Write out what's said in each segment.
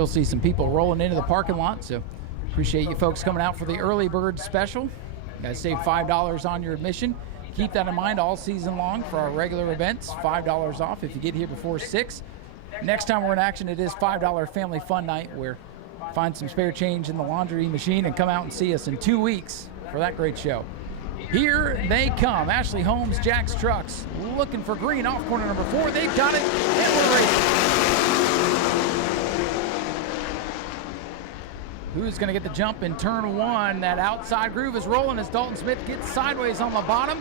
Still see some people rolling into the parking lot, so appreciate you folks coming out for the early bird special. You guys save $5 on your admission. Keep that in mind all season long for our regular events. $5 off if you get here before 6. Next time we're in action, it is $5 family fun night, where find some spare change in the laundry machine and come out and see us in 2 weeks for that great show. Here they come. Ashley Holmes, Jack's Trucks, looking for green off corner number 4. They've got it, and we're racing. Who's going to get the jump in turn 1? That outside groove is rolling as Dalton Smith gets sideways on the bottom.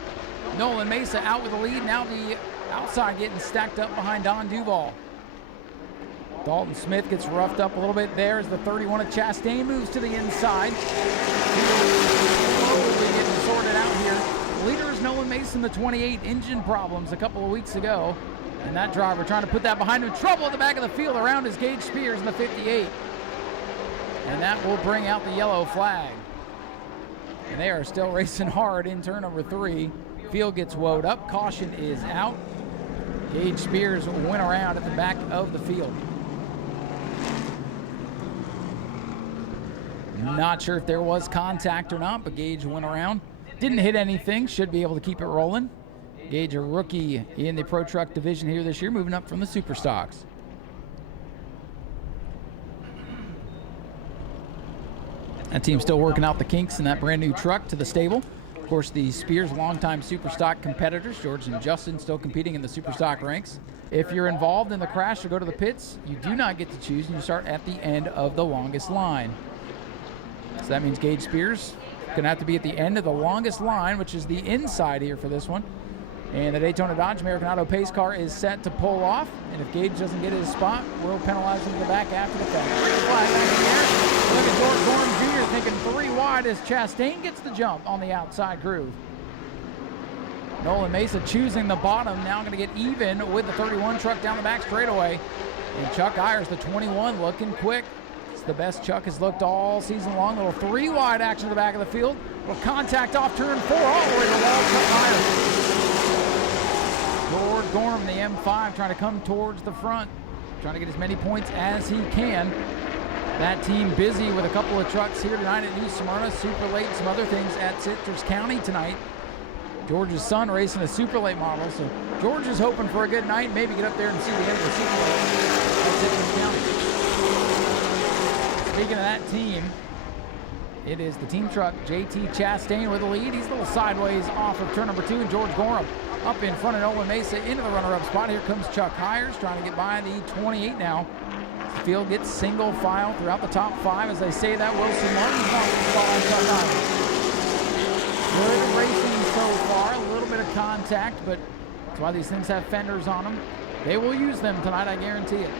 Nolan Mesa out with the lead. Now the outside getting stacked up behind Don Duval. Dalton Smith gets roughed up a little bit there as the 31 of Chastain moves to the inside. Slowly getting sorted out here. Leader is Nolan Mason, the 28. Engine problems a couple of weeks ago. And that driver trying to put that behind him. Trouble at the back of the field around his Gage Spears in the 58. And that will bring out the yellow flag. And they are still racing hard in turn number 3. Field gets woed up. Caution is out. Gage Spears went around at the back of the field. Not sure if there was contact or not, but Gage went around. Didn't hit anything. Should be able to keep it rolling. Gage, a rookie in the Pro Truck division here this year, moving up from the Super Stocks. That team's still working out the kinks in that brand new truck to the stable. Of course, the Spears longtime Super Stock competitors, George and Justin, still competing in the Super Stock ranks. If you're involved in the crash or go to the pits, you do not get to choose, and you start at the end of the longest line. So that means Gage Spears going to have to be at the end of the longest line, which is the inside here for this one. And the Daytona Dodge American Auto pace car is set to pull off. And if Gage doesn't get his spot, we'll penalize him to the back after the fact. Green flag back in there. Look at George Gorham Jr. thinking 3 wide as Chastain gets the jump on the outside groove. Nolan Mesa choosing the bottom, now going to get even with the 31 truck down the back straightaway. And Chuck Ayers, the 21, looking quick. It's the best Chuck has looked all season long. Little 3 wide action to the back of the field. Little contact off turn 4 all the way to the wall. Chuck Ayers. George Gorham, the M5, trying to come towards the front, trying to get as many points as he can. That team busy with a couple of trucks here tonight at New Smyrna. Super late, some other things at Citrus County tonight. George's son racing a super late model, so George is hoping for a good night, maybe get up there and see the end of the super late at Citrus County. Speaking of that team, it is the team truck, JT Chastain with the lead. He's a little sideways off of turn number 2, and George Gorham up in front of Nolan Mesa into the runner-up spot. Here comes Chuck Ayers trying to get by the 28 now. The field gets single file throughout the top 5. As they say that, Wilson Martin's not going to fall on Chuck Ayers. Good racing so far. A little bit of contact, but that's why these things have fenders on them. They will use them tonight, I guarantee it.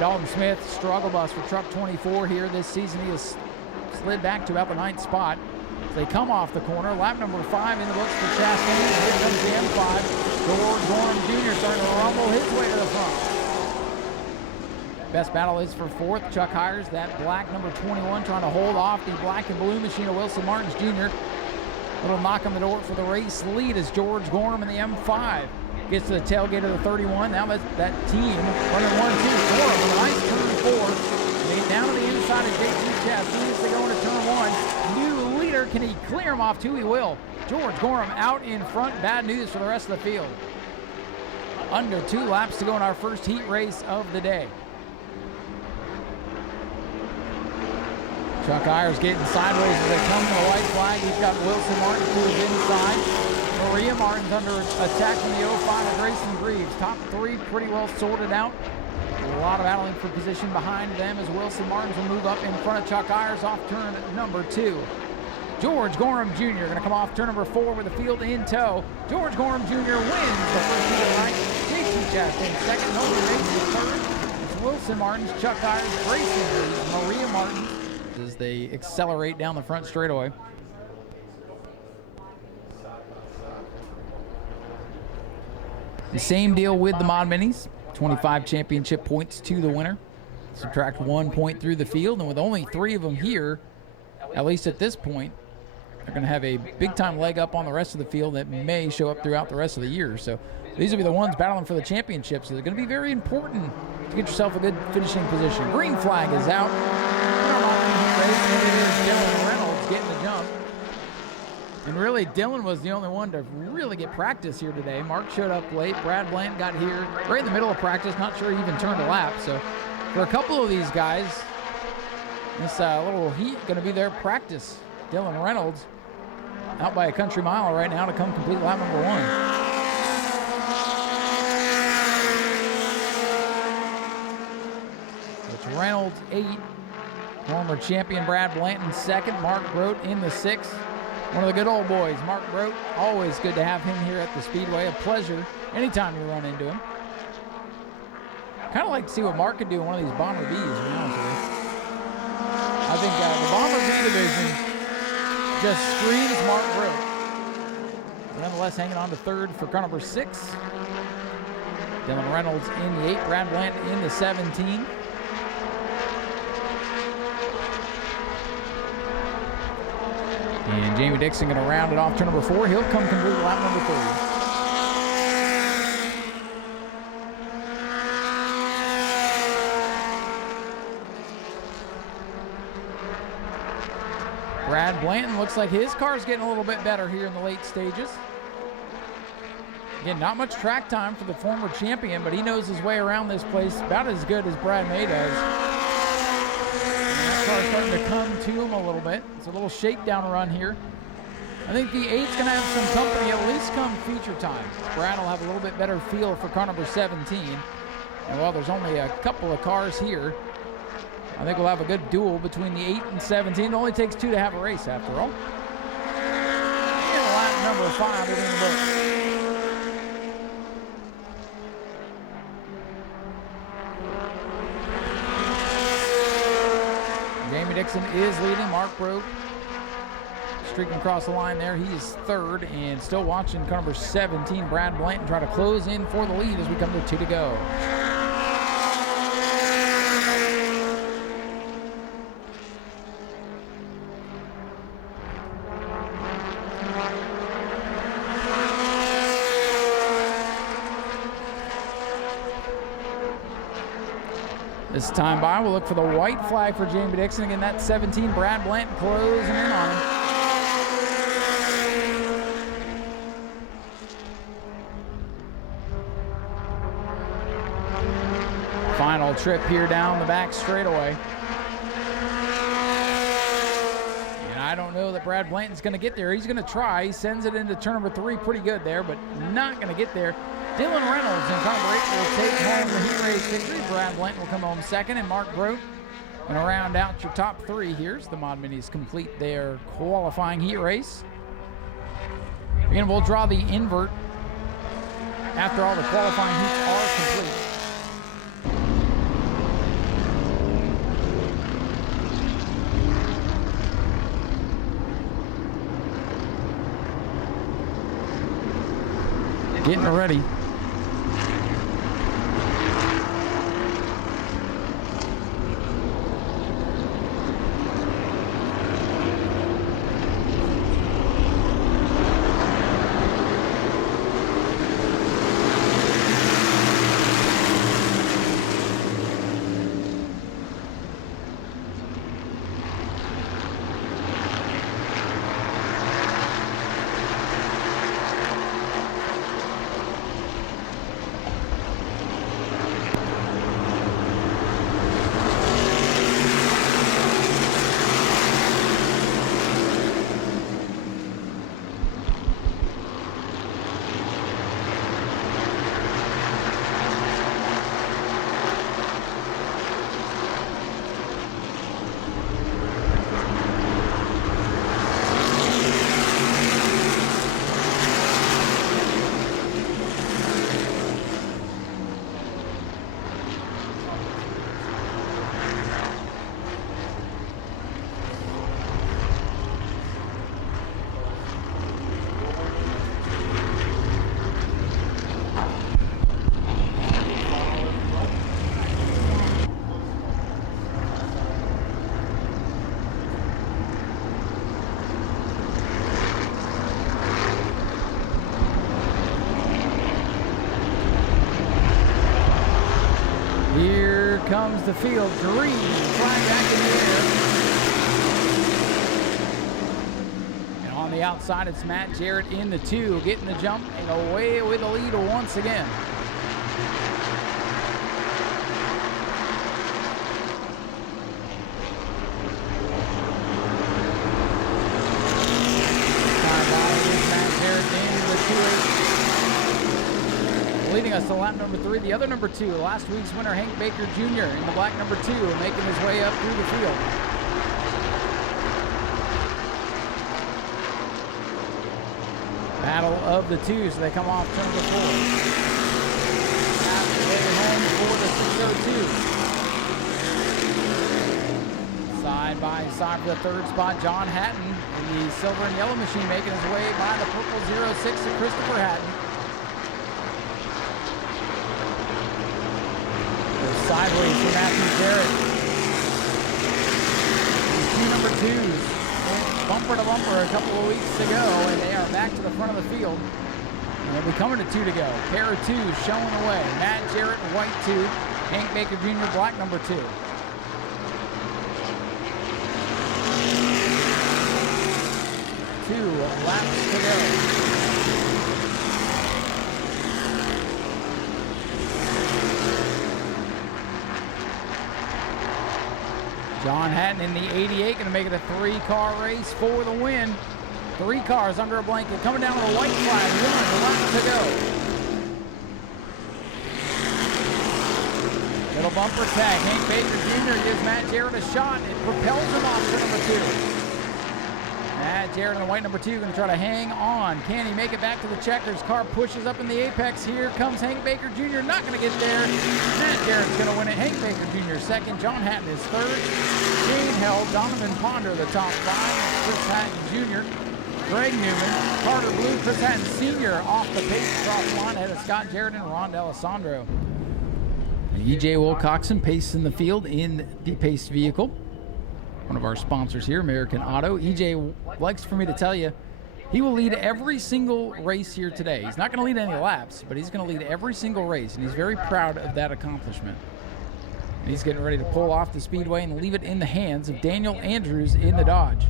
Dalton Smith, struggle bus for truck 24 here this season. He has slid back to about the 9th spot. As they come off the corner, lap number 5 in the books for Chastain. Here comes the M5. George Gorham Jr. starting to rumble his way to the front. Best battle is for 4th. Chuck Ayers, that black number 21, trying to hold off the black and blue machine of Wilson Martins Jr. Little knock on the door for the race lead as George Gorham in the M5 gets to the tailgate of the 31. Now that team running 1-2. Gorham with a nice turn 4. Made down to the inside of JT Chastain as they go into turn 1. New leader, can he clear him off too? He will. George Gorham out in front. Bad news for the rest of the field. Under 2 laps to go in our first heat race of the day. Chuck Ayers getting sideways as they come to the white flag. He's got Wilson Martin to his inside. Maria Martin's under attack from the 05 of Grayson Greaves. Top 3 pretty well sorted out. A lot of battling for position behind them as Wilson Martins will move up in front of Chuck Ayers off turn number 2. George Gorham Jr. going to come off turn number 4 with the field in tow. George Gorham Jr. wins the first heat of the night. JT Chastain second. Nolan Mason third. It's Wilson Martins, Chuck Ayers, Grayson Greaves, Maria Martin as they accelerate down the front straightaway. The same deal with the Mod Minis. 25 championship points to the winner. Subtract 1 point through the field, and with only 3 of them here, at least at this point, they're going to have a big-time leg up on the rest of the field that may show up throughout the rest of the year. So these will be the ones battling for the championship, so they're going to be very important to get yourself a good finishing position. Green flag is out. It is Dylan Reynolds getting the jump. And really, Dylan was the only one to really get practice here today. Mark showed up late. Brad Blanton got here right in the middle of practice. Not sure he even turned a lap. So for a couple of these guys, this little heat going to be their practice. Dylan Reynolds out by a country mile right now to come complete lap number 1. Reynolds 8, former champion Brad Blanton 2nd, Mark Grote in the 6th. One of the good old boys, Mark Grote. Always good to have him here at the Speedway. A pleasure anytime you run into him. Kind of like to see what Mark could do in one of these Bomber Bs, to be honest with you. I think the Bomber B division just screams Mark Grote. But nonetheless, hanging on to 3rd for car number 6. Dylan Reynolds in the 8, Brad Blanton in the 17. And Jamie Dixon going to round it off turn number 4. He'll come complete lap number 3. Brad Blanton looks like his car's getting a little bit better here in the late stages. Again, not much track time for the former champion, but he knows his way around this place about as good as Brad May does. Car's starting to come to him a little bit. It's a little shakedown run here. I think the 8's going to have some company at least come feature time. Brad will have a little bit better feel for car number 17. And while there's only a couple of cars here, I think we'll have a good duel between the 8 and 17. It only takes 2 to have a race after all. And lap number 5 is in the book. Jamie Dixon is leading. Mark Grote streaking across the line there. He's 3rd and still watching car number 17, Brad Blanton, try to close in for the lead as we come to 2 to go. This time by, we'll look for the white flag for Jamie Dixon. Again, that's 17, Brad Blanton closing in on him. Final trip here down the back straightaway. And I don't know that Brad Blanton's going to get there. He's going to try. He sends it into turn number 3 pretty good there, but not going to get there. Dylan Reynolds and car number 8 will take home the heat race victory. Brad Blanton will come home 2nd, and Mark Grote going to round out your top 3 here as the Mod Minis complete their qualifying heat race. Again, we'll draw the invert after all the qualifying heats are complete. Getting ready. comes the field. Green flag back in the air. And on the outside, it's Matt Jarrett in the 2, getting the jump and away with the lead once again. Leading us to lap number 3, the other number 2, last week's winner, Hank Baker Jr. in the black number 2, making his way up through the field. Battle of the 2s, so they come off turn number 4. Halfway home for the 602. Side by side for the 3rd spot, John Hatton in the silver and yellow machine, making his way by the purple 06 of Christopher Hatton. Sideways for Matthew Jarrett. These 2 number 2s went bumper to bumper a couple of weeks ago, and they are back to the front of the field. And they'll be coming to 2 to go. Pair of 2s showing the way. Matt Jarrett, white 2. Hank Baker Jr., black number 2. 2 laps to go. John Hatton in the 88, going to make it a 3-car race for the win. 3 cars under a blanket, coming down to the white flag. 1 lap to go. Little bumper tag. Hank Baker Jr. gives Matt Jarrett a shot. It propels him off to number 2. Matt Jarrett in the white number 2 going to try to hang on. Can he make it back to the checkers? Car pushes up in the apex. Here comes Hank Baker Jr. Not going to get there. Matt Jarrett's going to win it. Hank Baker Jr. second. John Hatton is 3rd. Shane Held, Donovan Ponder the top 5. Chris Hatton Jr. Greg Newman, Carter Blue, Chris Hatton Sr. off the pace cross line ahead of Scott Jarrett and Ron D'Alessandro. E.J. Wilcoxon pacing the field in the paced vehicle. One of our sponsors here, American Auto. EJ likes for me to tell you, he will lead every single race here today. He's not going to lead any laps, but he's going to lead every single race, and he's very proud of that accomplishment. And he's getting ready to pull off the speedway and leave it in the hands of Daniel Andrews in the Dodge.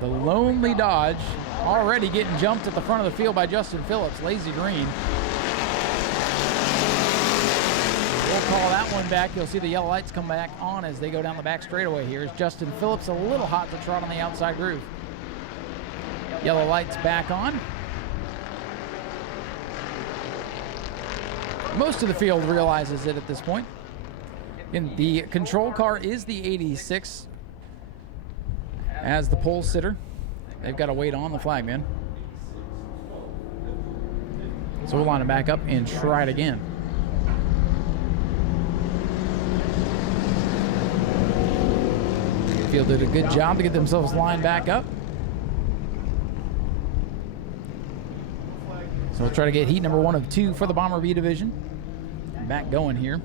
The lonely Dodge already getting jumped at the front of the field by Justin Phillips, lazy green. We'll call that one back. You'll see the yellow lights come back on as they go down the back straightaway here. Is Justin Phillips a little hot to trot on the outside groove. Yellow lights back on. Most of the field realizes it at this point. And the control car is the 86 as the pole sitter. They've got to wait on the flag, man. So we'll line it back up and try it again. Field did a good job to get themselves lined back up. So we'll try to get heat number 1 of 2 for the Bomber B division. Back going here.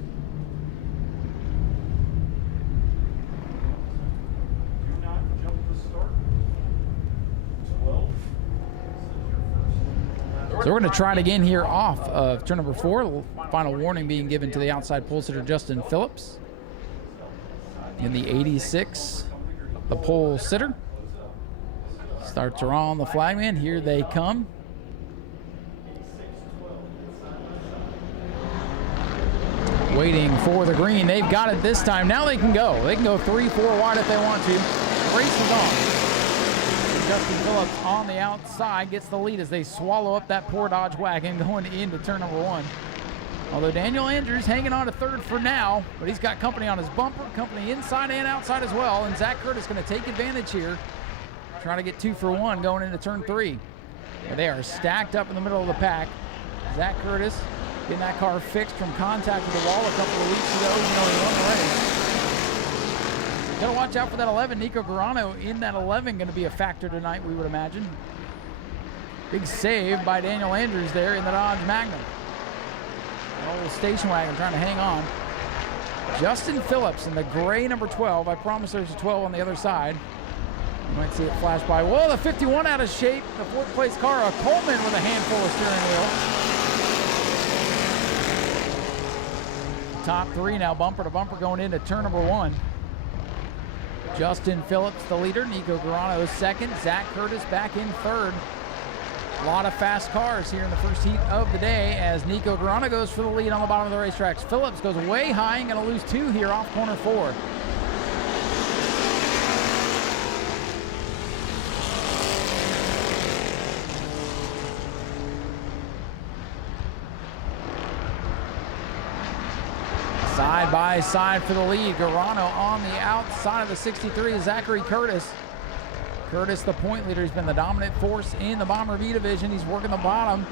So we're going to try it again here off of turn number 4. Final warning being given to the outside pole sitter Justin Phillips. In the 86, the pole sitter. Starts are on the flagman. Here they come. Waiting for the green. They've got it this time. Now they can go. They can go 3-4 wide if they want to. Race is on. Justin Phillips on the outside gets the lead as they swallow up that poor Dodge wagon going into turn number 1. Although Daniel Andrews hanging on to 3rd for now, but he's got company on his bumper, company inside and outside as well. And Zach Curtis going to take advantage here, trying to get 2 for 1 going into turn 3. They are stacked up in the middle of the pack. Zach Curtis getting that car fixed from contact with the wall a couple of weeks ago. You know, he won the race. Got to watch out for that 11. Nico Garano in that 11 going to be a factor tonight, we would imagine. Big save by Daniel Andrews there in the Dodge Magnum. An old station wagon trying to hang on. Justin Phillips in the gray number 12. I promise there's a 12 on the other side. You might see it flash by. Whoa, the 51 out of shape. The 4th place car, a Coleman with a handful of steering wheel. top three now, bumper to bumper, going into turn number 1. Justin Phillips, the leader. Nico Garano second. Zach Curtis back in third. A lot of fast cars here in the first heat of the day as Nico Garano goes for the lead on the bottom of the racetracks. Phillips goes way high and going to lose 2 here off corner 4. Side by side for the lead. Garano on the outside of the 63 is Zachary Curtis. Curtis, the point leader, has been the dominant force in the Bomber B division. He's working the bottom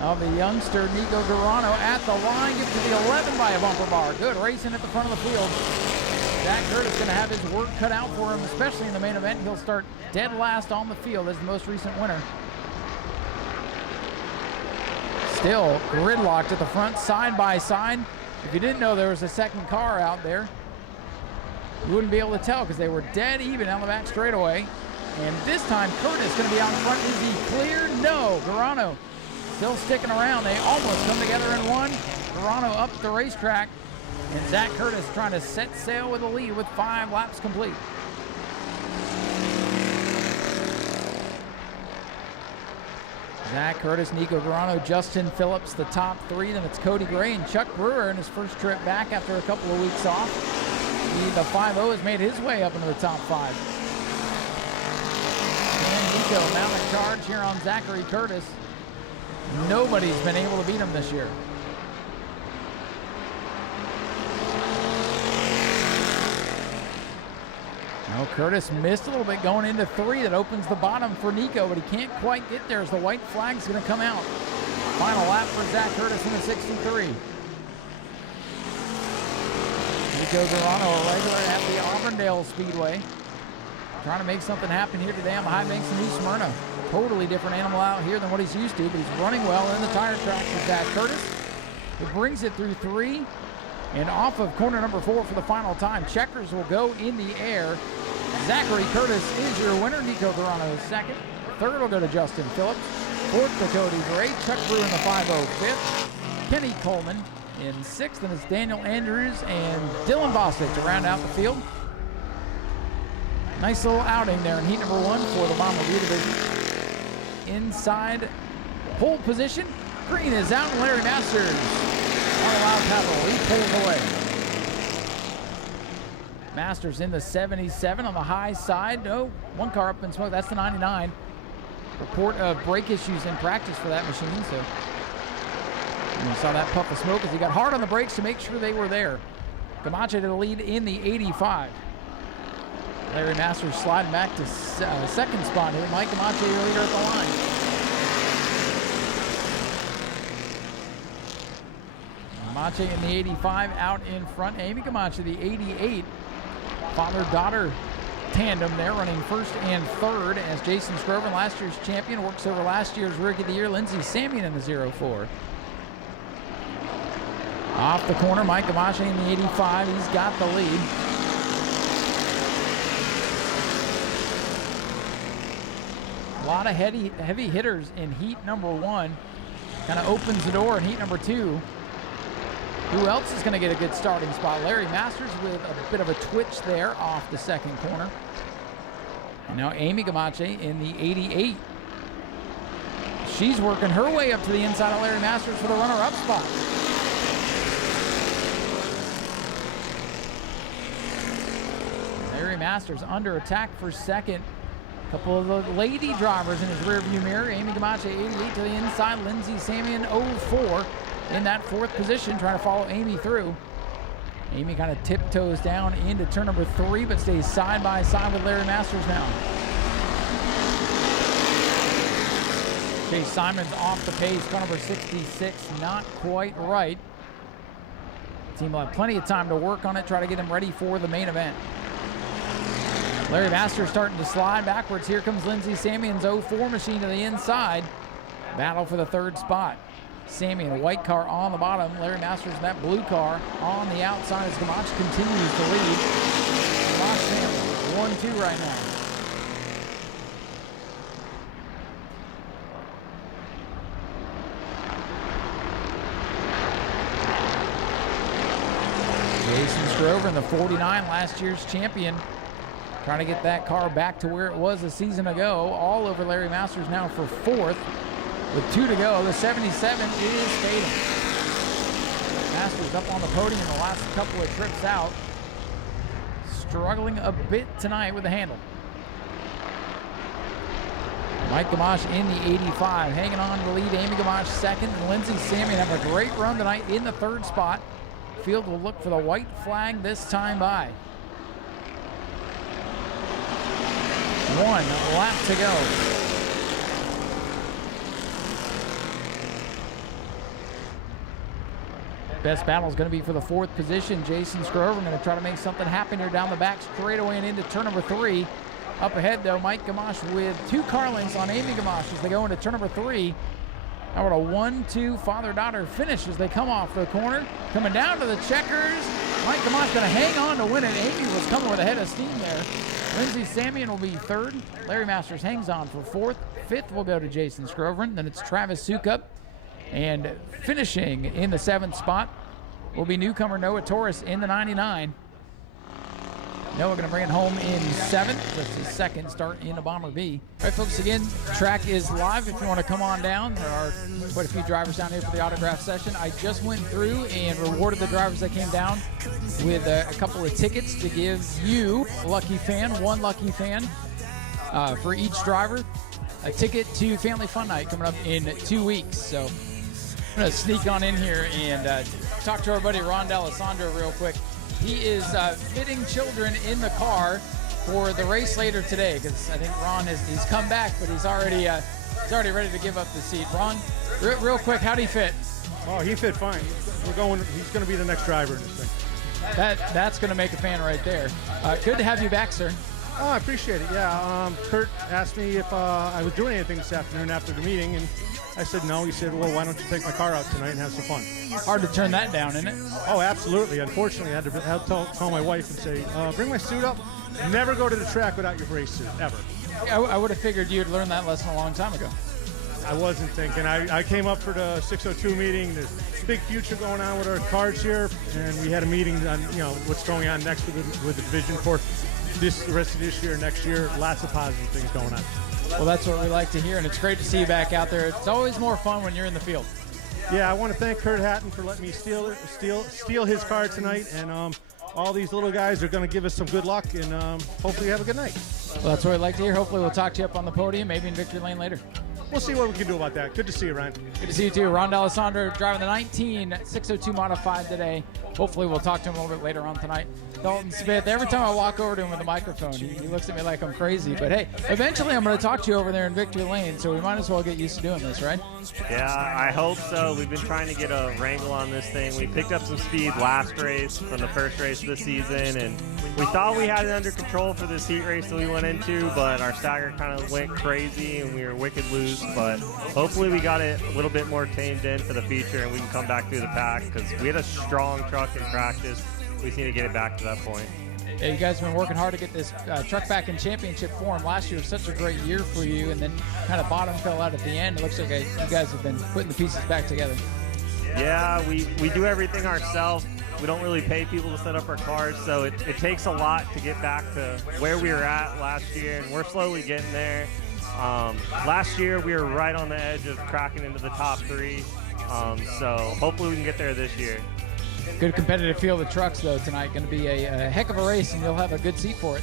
of the youngster Nico Garano at the line. Gets to the 11 by a bumper bar. Good racing at the front of the field. Zach Curtis going to have his work cut out for him, especially in the main event. He'll start dead last on the field as the most recent winner. Still gridlocked at the front, side by side. If you didn't know there was a second car out there, you wouldn't be able to tell because they were dead even on the back straightaway. And this time, Curtis going to be out in front. Is he clear? No. Garano still sticking around. They almost come together in one. Garano up the racetrack. And Zach Curtis trying to set sail with a lead with 5 laps complete. Zach Curtis, Nico Garano, Justin Phillips, the top 3. Then it's Cody Gray and Chuck Brewer in his first trip back after a couple of weeks off. The 5-0 has made his way up into the top 5. And Nico mounting charge here on Zachary Curtis. Nobody's been able to beat him this year. Now Curtis missed a little bit going into 3. That opens the bottom for Nico, but he can't quite get there as the white flag's going to come out. Final lap for Zach Curtis in the 63. Nico Garano, a regular at the Auburndale Speedway. Trying to make something happen here today on the high banks of New Smyrna. Totally different animal out here than what he's used to, but he's running well in the tire tracks with Zach Curtis. He brings it through 3 and off of corner number 4 for the final time. Checkers will go in the air. Zachary Curtis is your winner. Nico Garano is second. Third will go to Justin Phillips. Fourth to Cody Gray. Chuck Brewer in the 5-0 fifth. Kenny Coleman in 6th, and it's Daniel Andrews and Dylan Bostic to round out the field. Nice little outing there in heat number 1 for the Bomber B division. Inside pole position, green is out, and Larry Masters on a loud paddle. He pulls away. Masters in the 77 on the high side. No, 1 car up in smoke. That's the 99. Report of brake issues in practice for that machine, so you saw that puff of smoke as he got hard on the brakes to make sure they were there. Camacho to the lead in the 85. Larry Masters sliding back to second spot here. Mike Camacho, your leader at the line. Camacho in the 85 out in front. Amy Camacho, the 88. Father-daughter tandem there running first and third as Jason Scroven, last year's champion, works over last year's Rookie of the Year, Lindsey Samian in the 04. Off the corner, Mike Camacho in the 85. He's got the lead. A lot of heavy hitters in heat number 1. Kind of opens the door in heat number 2. Who else is going to get a good starting spot? Larry Masters with a bit of a twitch there off the second corner. And now Amy Camacho in the 88. She's working her way up to the inside of Larry Masters for the runner-up spot. Larry Masters under attack for second. A couple of the lady drivers in his rearview mirror. Amy Camacho 88 to the inside. Lindsey Samian 04 in that 4th position, trying to follow Amy through. Amy kind of tiptoes down into turn number 3, but stays side by side with Larry Masters now. Chase Simon's off the pace. Car number 66, not quite right. Team will have plenty of time to work on it, try to get him ready for the main event. Larry Masters starting to slide backwards. Here comes Lindsey Samian's 04 machine to the inside. Battle for the 3rd spot. Samian, a white car on the bottom. Larry Masters in that blue car on the outside as Camacho continues to lead. Camacho 1-2 right now. Scrover in the 49, last year's champion. Trying to get that car back to where it was a season ago. All over Larry Masters now for 4th. With 2 to go, the 77 is fading. Masters up on the podium in the last couple of trips out. Struggling a bit tonight with the handle. Mike Gamache in the 85, hanging on to the lead. Amy Gamache second, and Lindsay Samian have a great run tonight in the 3rd spot. Field will look for the white flag this time by. 1 lap to go. Best battle is going to be for the 4th position. Jason Scrover going to try to make something happen here down the back straightaway and into turn number 3. Up ahead, though, Mike Gamache with 2 car lengths on Amy Gamache as they go into turn number 3. How about a 1-2 father-daughter finish as they come off the corner. Coming down to the checkers. Mike Gamache going to hang on to win it. Amy was coming with a head of steam there. Lindsay Samian will be 3rd. Larry Masters hangs on for 4th. 5th will go to Jason Scrover. Then it's Travis Sukup. And finishing in the 7th spot will be newcomer Noah Torres in the 99. Noah going to bring it home in 7th. That's his 2nd start in a Bomber B. All right, folks, again, track is live if you want to come on down. There are quite a few drivers down here for the autograph session. I just went through and rewarded the drivers that came down with a couple of tickets to give you, a lucky fan, one lucky fan, for each driver, a ticket to Family Fun Night coming up in 2 weeks. So I'm going to sneak on in here and talk to our buddy Ron D'Alessandro real quick. He is fitting children in the car for the race later today, because I think Ron he's come back, but he's already ready to give up the seat. Ron, real quick, how'd he fit? Oh, he fit fine. He's going to be the next driver in this thing. That's going to make a fan right there. Good to have you back, sir. Oh, I appreciate it. Yeah, Kurt asked me if I was doing anything this afternoon after the meeting, and I said no. He said, well, why don't you take my car out tonight and have some fun? Hard to turn that down, isn't it? Oh, absolutely. Unfortunately, I had to call my wife and say, bring my suit up. Never go to the track without your race suit, ever. I would have figured you'd learned that lesson a long time ago. I wasn't thinking. I came up for the 602 meeting. There's big future going on with our cars here, and we had a meeting on what's going on next with the division for the rest of this year, next year. Lots of positive things going on. Well, that's what we like to hear, and it's great to see you back out there. It's always more fun when you're in the field. Yeah, I want to thank Kurt Hatton for letting me steal his car tonight, and all these little guys are going to give us some good luck, and hopefully have a good night. Well, that's what we'd like to hear. Hopefully we'll talk to you up on the podium, maybe in victory lane later. We'll see what we can do about that. Good to see you, Ryan. Good to see you too. Ron D'Alessandro driving the 19 602 Modified today. Hopefully we'll talk to him a little bit later on tonight. Dalton Smith, every time I walk over to him with a microphone, he looks at me like I'm crazy. But hey, eventually I'm going to talk to you over there in victory lane, so we might as well get used to doing this, right? Yeah, I hope so. We've been trying to get a wrangle on this thing. We picked up some speed last race from the first race of the season, and we thought we had it under control for this heat race that we went into, but our stagger kind of went crazy and we were wicked loose. But hopefully we got it a little bit more tamed in for the feature and we can come back through the pack, because we had a strong truck in practice. We just need to get it back to that point. Yeah, you guys have been working hard to get this truck back in championship form. Last year was such a great year for you, and then kind of bottom fell out at the end. It looks like you guys have been putting the pieces back together. Yeah, we do everything ourselves. We don't really pay people to set up our cars, so it takes a lot to get back to where we were at last year, and we're slowly getting there. Last year we were right on the edge of cracking into the top 3, so hopefully we can get there this year. Good competitive field of trucks, though, tonight. Going to be a heck of a race, and you'll have a good seat for it.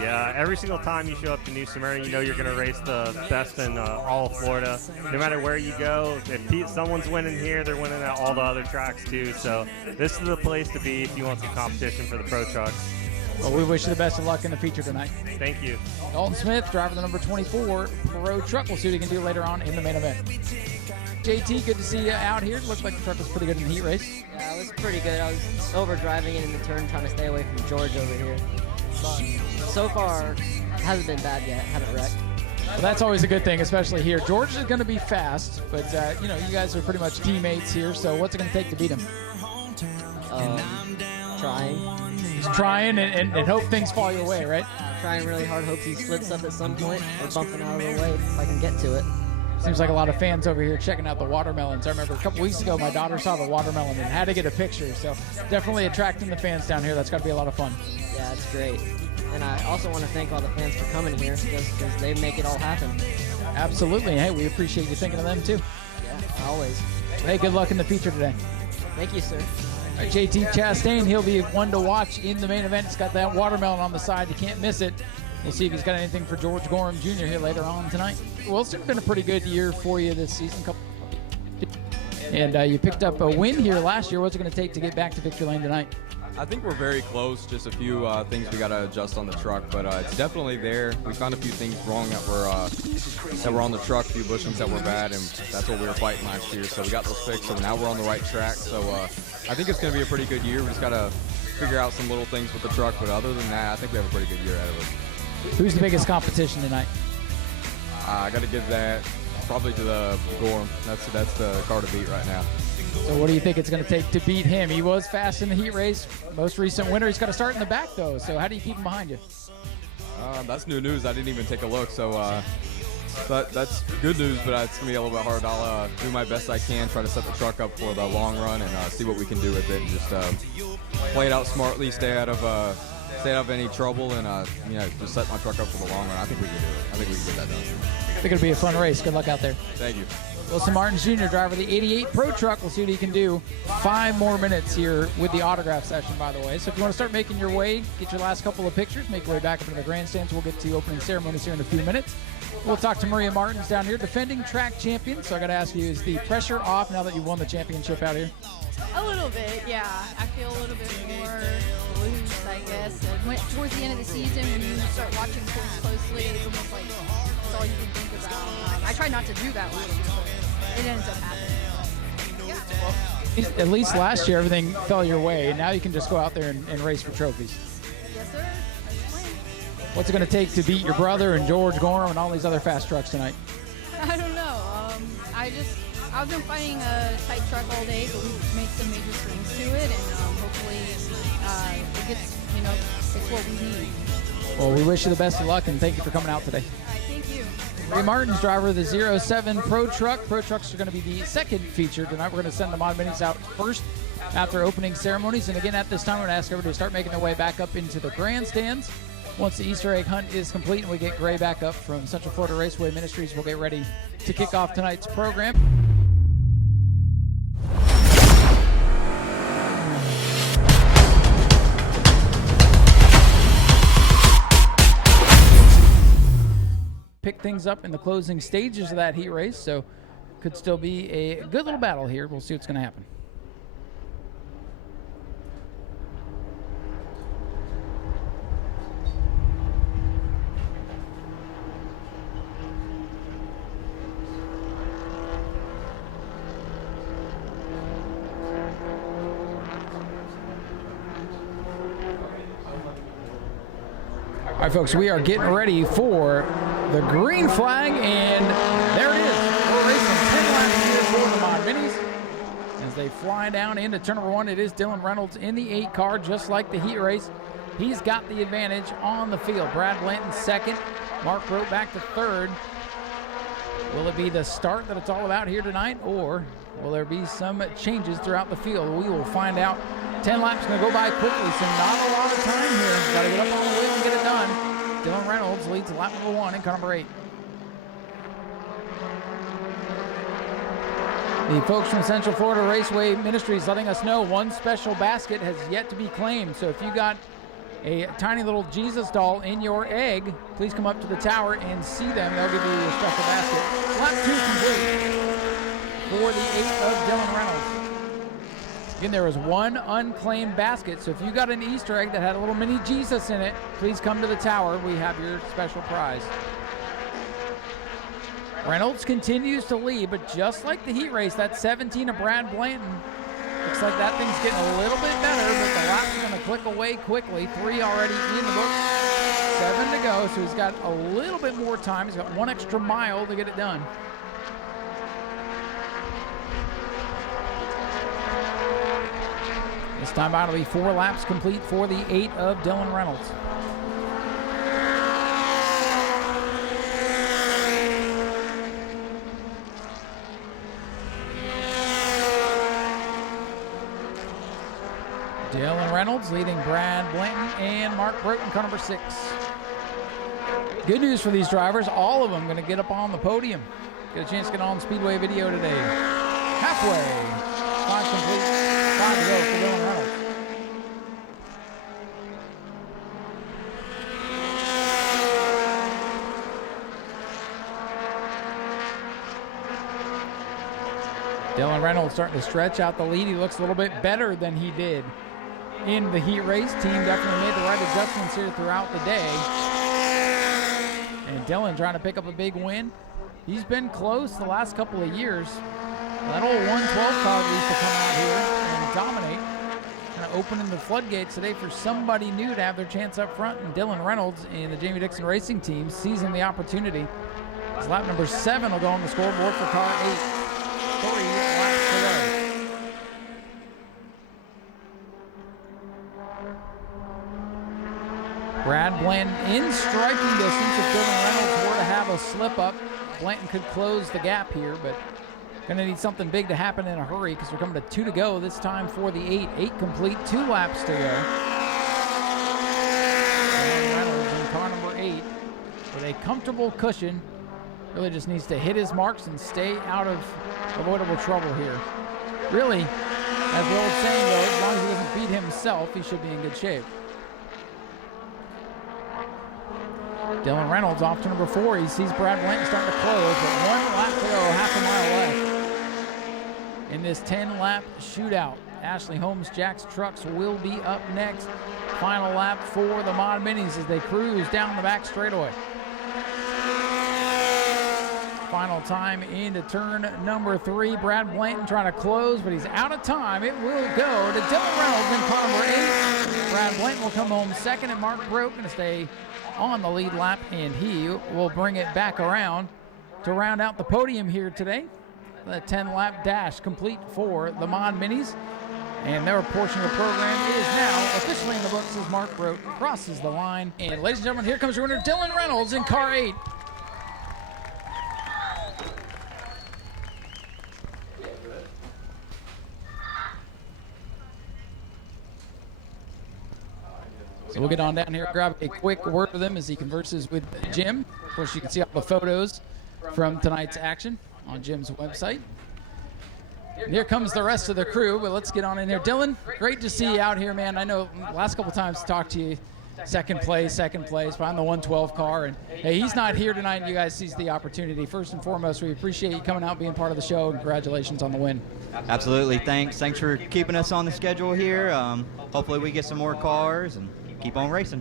Yeah, every single time you show up to New Smyrna, you know you're going to race the best in all of Florida. No matter where you go, if someone's winning here, they're winning at all the other tracks, too. So this is the place to be if you want some competition for the pro trucks. Well, we wish you the best of luck in the feature tonight. Thank you. Dalton Smith, driver the number 24 Pro truck. We'll see what he can do later on in the main event. JT, good to see you out here. Looked like the truck was pretty good in the heat race. Yeah, it was pretty good. I was over driving it in the turn, trying to stay away from George over here. But so far, hasn't been bad yet. Haven't wrecked. Well, that's always a good thing, especially here. George is going to be fast, but you guys are pretty much teammates here. So what's it going to take to beat him? Trying. Just trying and hope things fall your way, right? Trying really hard. Hope he slips up at some point or bumping out of the way if I can get to it. Seems like a lot of fans over here checking out the watermelons. I remember a couple weeks ago, my daughter saw the watermelon and had to get a picture. So definitely attracting the fans down here. That's got to be a lot of fun. Yeah, it's great. And I also want to thank all the fans for coming here because they make it all happen. Absolutely. Hey, we appreciate you thinking of them too. Yeah, always. Hey, good luck in the feature today. Thank you, sir. All right, JT Chastain, he'll be one to watch in the main event. He's got that watermelon on the side. You can't miss it. We'll see if he's got anything for George Gorham Jr. here later on tonight. Wilson, it's been a pretty good year for you this season. And you picked up a win here last year. What's it going to take to get back to victory lane tonight? I think we're very close. Just a few things we got to adjust on the truck, but it's definitely there. We found a few things wrong that were on the truck, a few bushings that were bad, and that's what we were fighting last year. So we got those fixed. So now we're on the right track. So I think it's going to be a pretty good year. We just got to figure out some little things with the truck, but other than that, I think we have a pretty good year ahead of us. Who's the biggest competition tonight? I got to give that probably to the Gorham. That's the car to beat right now. So what do you think it's going to take to beat him? He was fast in the heat race. Most recent winner. He's got to start in the back, though. So how do you keep him behind you? That's new news. I didn't even take a look. So that's good news, but it's going to be a little bit hard. I'll do my best I can, try to set the truck up for the long run and see what we can do with it. And just play it out smartly, stay out of any trouble, and just set my truck up for the long run. I think we can do it. I think we can get that done. I think it'll be a fun race. Good luck out there. Thank you. Wilson Martins Jr., driver of the 88 Pro Truck. We'll see what he can do. 5 more minutes here with the autograph session, by the way. So if you want to start making your way, get your last couple of pictures, make your way back up into the grandstands. We'll get to opening ceremonies here in a few minutes. We'll talk to Maria Martins down here, defending track champion. So I got to ask you, is the pressure off now that you've won the championship out here? A little bit, yeah. I feel a little bit more loose, I guess. And towards the end of the season, when you start watching points closely, it's almost like that's all you can think about. I try not to do that last year, but it ends up happening. Yeah. At least last year, everything fell your way. Now you can just go out there and race for trophies. Yes, sir. That's the plan. What's it going to take to beat your brother and George Gorham and all these other fast trucks tonight? I don't know. I've been fighting a tight truck all day, but we've made some major swings to it, and hopefully it gets, it's what we need. Well, we wish you the best of luck, and thank you for coming out today. All right, thank you. Ray Martins, driver of the 07 Pro Truck. Pro Trucks are going to be the second feature tonight. We're going to send the mod minis out first after opening ceremonies. And again, at this time, we're going to ask everybody to start making their way back up into the grandstands. Once the Easter egg hunt is complete and we get Gray back up from Central Florida Raceway Ministries, we'll get ready to kick off tonight's program. Pick things up in the closing stages of that heat race, so could still be a good little battle here. We'll see what's going to happen. All right, folks, we are getting ready for the green flag, and there it is. We're racing 10 laps here for the Mod Minis. As they fly down into turn number 1, it is Dylan Reynolds in the 8 car, just like the heat race. He's got the advantage on the field. Brad Blanton second. Mark Rote back to third. Will it be the start that it's all about here tonight, or will there be some changes throughout the field? We will find out. 10 laps going to go by quickly, so not a lot of time here. Got to get up on the wheel and get it done. Dylan Reynolds leads lap number 1 in car number 8. The folks from Central Florida Raceway Ministries letting us know one special basket has yet to be claimed. So if you got a tiny little Jesus doll in your egg, please come up to the tower and see them. They'll give you a special basket. Lap 2 complete for the 8 of Dylan Reynolds. Again, there was one unclaimed basket, so if you got an Easter egg that had a little mini Jesus in it, please come to the tower. We have your special prize. Reynolds continues to lead, but just like the heat race, that 17 of Brad Blanton, looks like that thing's getting a little bit better, but the lap's going to click away quickly. 3 already in the books, 7 to go, so he's got a little bit more time. He's got 1 extra mile to get it done. This time out, it'll be 4 laps complete for the 8 of Dylan Reynolds. Dylan Reynolds leading Brad Blanton and Mark Broughton, car number 6. Good news for these drivers, all of them going to get up on the podium. Get a chance to get on Speedway video today. Halfway. 5 complete. 5 to go for Dylan Reynolds. Dylan Reynolds starting to stretch out the lead. He looks a little bit better than he did in the heat race. Team definitely made the right adjustments here throughout the day. And Dylan trying to pick up a big win. He's been close the last couple of years. That old 112 car used to come out here and dominate. Kind of opening the floodgates today for somebody new to have their chance up front. And Dylan Reynolds and the Jamie Dixon Racing team seizing the opportunity. His lap number 7 will go on the scoreboard for car 8. 3 laps to go. Brad Blanton in striking distance. If Dylan Reynolds were to have a slip up, Blanton could close the gap here, but gonna need something big to happen in a hurry because we're coming to 2 to go this time for the 8. 8 complete, 2 laps to go. And Reynolds in car number 8 with a comfortable cushion. Really just needs to hit his marks and stay out of avoidable trouble here. Really, as the old saying goes, as long as he doesn't beat himself, he should be in good shape. Dylan Reynolds off to number 4. He sees Brad Blanton starting to close, but 1 lap to go, half a mile left in this 10-lap shootout. Ashley Holmes-Jack's trucks will be up next. Final lap for the Mod Minis as they cruise down the back straightaway. Final time into turn number 3. Brad Blanton trying to close, but he's out of time. It will go to Dylan Reynolds in car number 8. Brad Blanton will come home second, and Mark Broughton going to stay on the lead lap, and he will bring it back around to round out the podium here today. The 10-lap dash complete for the Mod Minis, and their portion of the program is now officially in the books as Mark Broughton crosses the line. And ladies and gentlemen, here comes your winner, Dylan Reynolds in car 8. So we'll get on down here, grab a quick word with him as he converses with Jim. Of course, you can see all the photos from tonight's action on Jim's website. And here comes the rest of the crew, but let's get on in here. Dylan, great to see you out here, man. I know the last couple times I talked to you, second place, behind the 112 car. And hey, he's not here tonight, and you guys seize the opportunity. First and foremost, we appreciate you coming out, being part of the show. Congratulations on the win. Absolutely, thanks for keeping us on the schedule here. Hopefully we get some more cars and keep on racing.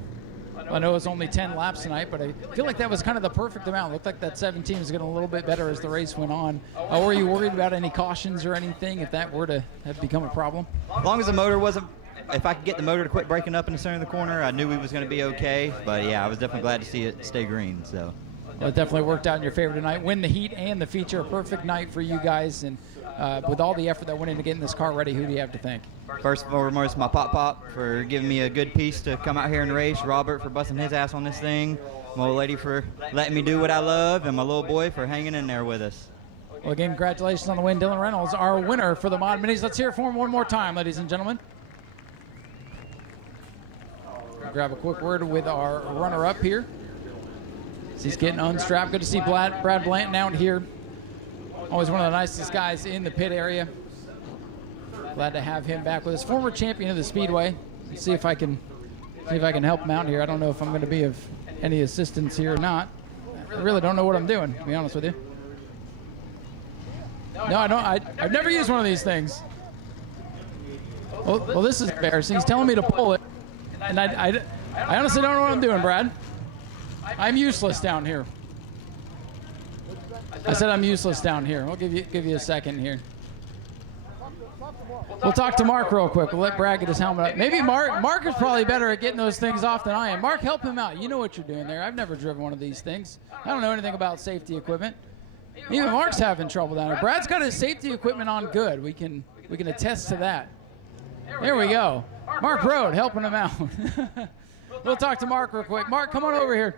I know it's only 10 laps tonight, but I feel like that was kind of the perfect amount. Looked like that 17 was getting a little bit better as the race went on. Were you worried about any cautions or anything if that were to have become a problem? As long as the motor wasn't, if I could get the motor to quit breaking up in the center of the corner, I knew we was going to be okay. But yeah, I was definitely glad to see it stay green. So. Well, it definitely worked out in your favor tonight. Win the heat and the feature, a perfect night for you guys. And with all the effort that went into getting this car ready, who do you have to thank? First and foremost, my pop for giving me a good piece to come out here and race. Robert for busting his ass on this thing. My old lady for letting me do what I love. And my little boy for hanging in there with us. Well, again, congratulations on the win. Dylan Reynolds, our winner for the Mod Minis. Let's hear it for him one more time, ladies and gentlemen. We'll grab a quick word with our runner-up here. He's getting unstrapped. Good to see Brad Blanton out here. Always one of the nicest guys in the pit area. Glad to have him back with us. Former champion of the Speedway. Let's see if I can help him out here. I don't know if I'm going to be of any assistance here or not. I really don't know what I'm doing, to be honest with you. No, I don't. I've never used one of these things. Well, this is embarrassing. He's telling me to pull it, and I honestly don't know what I'm doing, Brad. I'm useless down here. I said I'm useless down here. I'll give you a second here. We'll talk to Mark real quick. We'll let Brad get his helmet up. Maybe Mark is probably better at getting those things off than I am. Mark, help him out. You know what you're doing there. I've never driven one of these things. I don't know anything about safety equipment. Even Mark's having trouble down here. Brad's got his safety equipment on good. We can attest to that. There we go. Mark Road helping him out. We'll talk to Mark real quick. Mark, come on over here.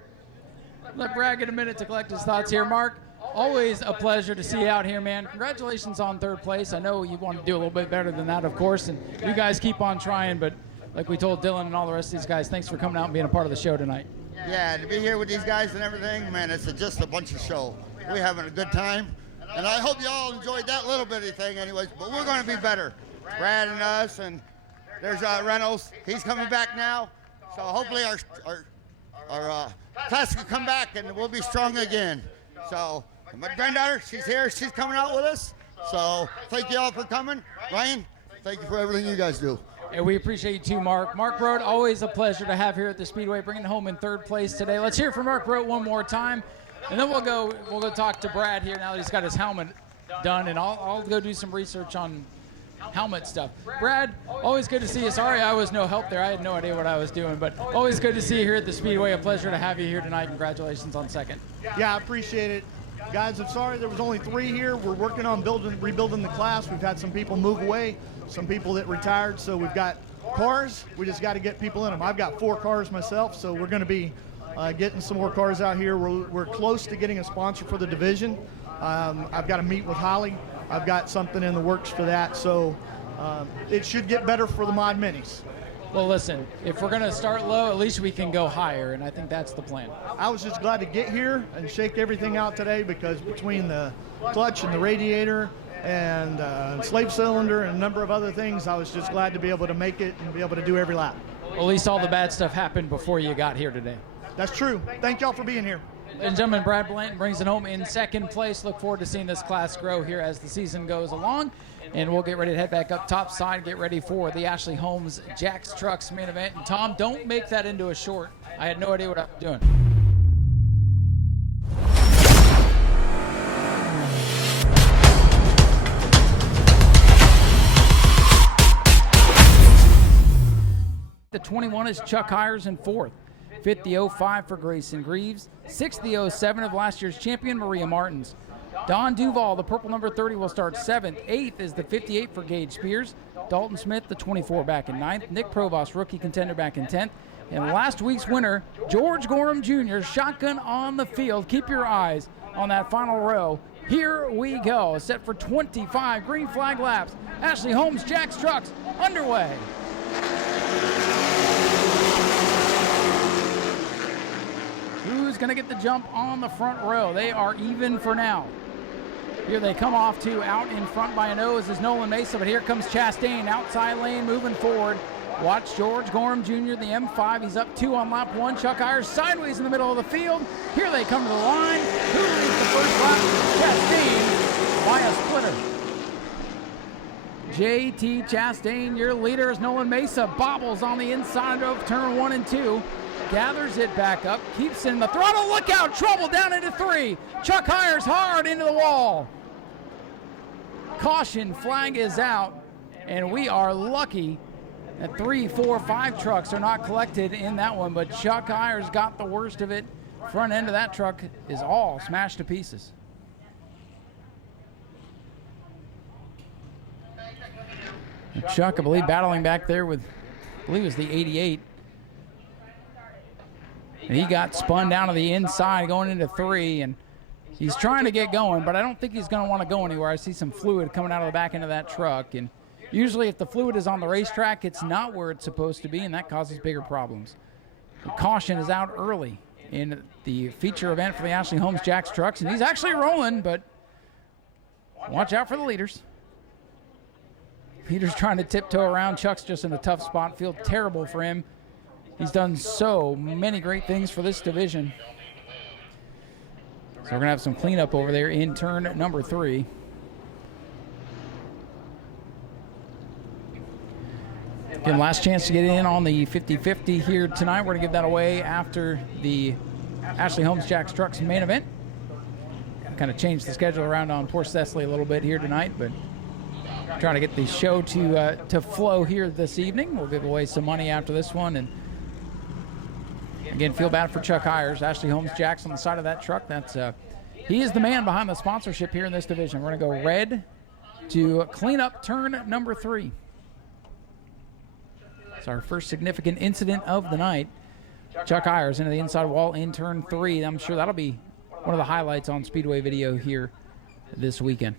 Let Brad get a minute to collect his thoughts here. Mark, always a pleasure to see you out here, man. Congratulations on third place. I know you want to do a little bit better than that, of course, and you guys keep on trying, but like we told Dylan and all the rest of these guys, thanks for coming out and being a part of the show tonight. Yeah, to be here with these guys and everything, man, it's just a bunch of show. We're having a good time, and I hope you all enjoyed that little bitty thing anyways, but we're going to be better. Brad and us, and there's Reynolds. He's coming back now, so hopefully our class can come back and we'll be strong again. So my granddaughter, she's here. She's coming out with us. So thank you all for coming. Ryan, thank you for everything you guys do. And we appreciate you too, Mark. Mark Road, always a pleasure to have here at the Speedway, bringing home in 3rd place today. Let's hear from Mark Road one more time, and then we'll go talk to Brad here now that he's got his helmet done, and I'll go do some research on helmet stuff. Brad, always good to see you. Sorry I was no help there. I had no idea what I was doing, but always good to see you here at the Speedway. A pleasure to have you here tonight. Congratulations on 2nd. Yeah, I appreciate it. Guys, I'm sorry there was only 3 here. We're working on rebuilding the class. We've had some people move away, some people that retired, so we've got cars. We just got to get people in them. I've got 4 cars myself, so we're going to be getting some more cars out here. We're close to getting a sponsor for the division. I've got to meet with Holly. I've got something in the works for that, so it should get better for the Mod Minis. Well, listen, if we're going to start low, at least we can go higher, and I think that's the plan. I was just glad to get here and shake everything out today, because between the clutch and the radiator and slave cylinder and a number of other things, I was just glad to be able to make it and be able to do every lap. Well, at least all the bad stuff happened before you got here today. That's true. Thank y'all for being here. Ladies and gentlemen, Brad Blanton brings it home in 2nd place. Look forward to seeing this class grow here as the season goes along. And we'll get ready to head back up top side, get ready for the Ashley Holmes Jack's Trucks main event. And Tom, don't make that into a short. I had no idea what I was doing. The 21 is Chuck Hires in 4th. 5th, the 05 for Grayson Greaves. 6th, the 07 of last year's champion, Maria Martins. Don Duval, the purple number 30, will start 7th. 8th is the 58 for Gage Spears. Dalton Smith, the 24, back in 9th. Nick Provost, rookie contender, back in 10th. And last week's winner, George Gorham Jr., shotgun on the field. Keep your eyes on that final row. Here we go. Set for 25 green flag laps. Ashley Holmes Jack's Trucks underway. Who's going to get the jump on the front row? They are even for now. Here they come off to out in front by a nose is Nolan Mesa, but here comes Chastain, outside lane, moving forward. Watch George Gorham Jr., the M5. He's up 2 on lap 1. Chuck Hires sideways in the middle of the field. Here they come to the line. Who leads the first lap? Chastain by a splitter. JT Chastain, your leader, is Nolan Mesa. Bobbles on the inside of turn 1 and 2. Gathers it back up, keeps in the throttle. Look out, trouble down into 3. Chuck Hires hard into the wall. Caution flag is out, and we are lucky that 3, 4, 5 trucks are not collected in that one, but Chuck Hires got the worst of it. Front end of that truck is all smashed to pieces. And Chuck, I believe, battling back there with, I believe it was the 88. And he got spun down to the inside going into 3, and he's trying to get going, but I don't think he's going to want to go anywhere. I see some fluid coming out of the back end of that truck, and usually if the fluid is on the racetrack, it's not where it's supposed to be, and that causes bigger problems. The caution is out early in the feature event for the Ashley Holmes Jack's Trucks, and he's actually rolling, but watch out for the leaders. Peter's trying to tiptoe around. Chuck's just in a tough spot. Feel terrible for him. He's done so many great things for this division. So we're going to have some cleanup over there in turn number 3. Again, last chance to get in on the 50-50 here tonight. We're going to give that away after the Ashley Holmes Jack's Trucks main event. Kind of changed the schedule around on Porsche Cecily a little bit here tonight, but trying to get the show to flow here this evening. We'll give away some money after this one, and again, feel bad for Chuck Hires. Ashley Holmes Jack's on the side of that truck. That's he is the man behind the sponsorship here in this division. We're going to go red to clean up turn number 3. It's our first significant incident of the night. Chuck Hires into the inside wall in turn 3. I'm sure that'll be one of the highlights on Speedway video here this weekend.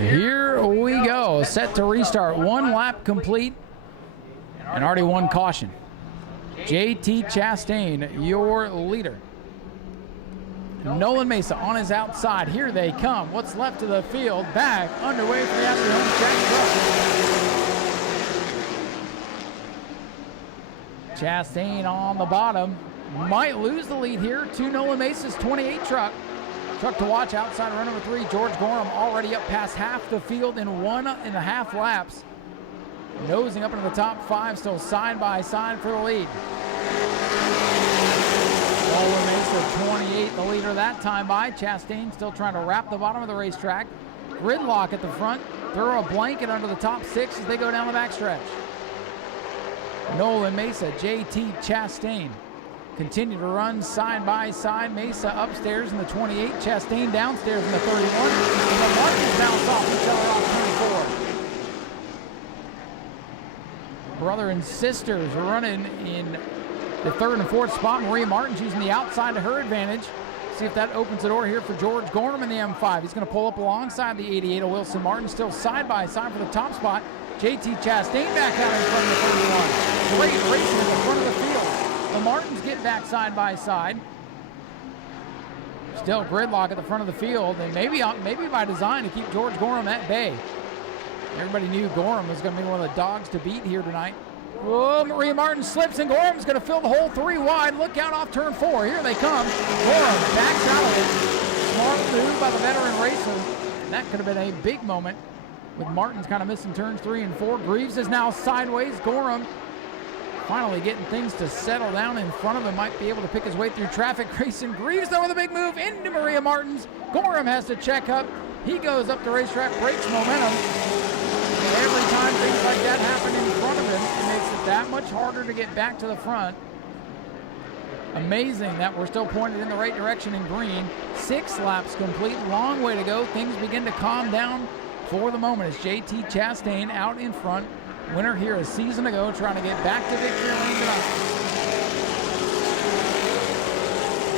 Here we go. Set to restart. 1 lap complete and already 1 caution. JT Chastain, your leader. Nolan Mesa on his outside. Here they come. What's left of the field. Back underway for the after home stretch. Chastain on the bottom. Might lose the lead here to Nolan Mesa's 28 truck. Truck to watch outside run number 3. George Gorham already up past half the field in 1.5 laps. Nosing up into the top 5, still side by side for the lead. Nolan Mesa 28, the leader that time by. Chastain still trying to wrap the bottom of the racetrack. Gridlock at the front. Throw a blanket under the top 6 as they go down the backstretch. Nolan Mesa, JT Chastain continue to run side by side. Mesa upstairs in the 28, Chastain downstairs in the 31. And the Martins bounce off each other off 24. Brother and sisters running in the 3rd and 4th spot. Maria Martin's using the outside to her advantage. See if that opens the door here for George Gorham in the M5. He's going to pull up alongside the 88 of Wilson Martin, still side by side for the top spot. JT Chastain back out in front of the 31. Great racing in the front of the field. The Martins get back side by side. Still gridlock at the front of the field, and maybe by design to keep George Gorham at bay. Everybody knew Gorham was going to be one of the dogs to beat here tonight. Oh, Maria Martin slips, and Gorham's going to fill the hole 3 wide. Look out off turn 4. Here they come. Gorham backs out of it. Smart move by the veteran racer. And that could have been a big moment with Martin's kind of missing turns 3 and 4. Greaves is now sideways. Gorham finally getting things to settle down in front of him. Might be able to pick his way through traffic. Grayson Greaves, though, with a big move into Maria Martin's. Gorham has to check up. He goes up the racetrack, breaks momentum. And every time things like that happen in front of him, it makes it that much harder to get back to the front. Amazing that we're still pointed in the right direction in green. 6 laps complete, long way to go. Things begin to calm down for the moment as JT Chastain out in front. Winner here a season ago, trying to get back to victory lane tonight.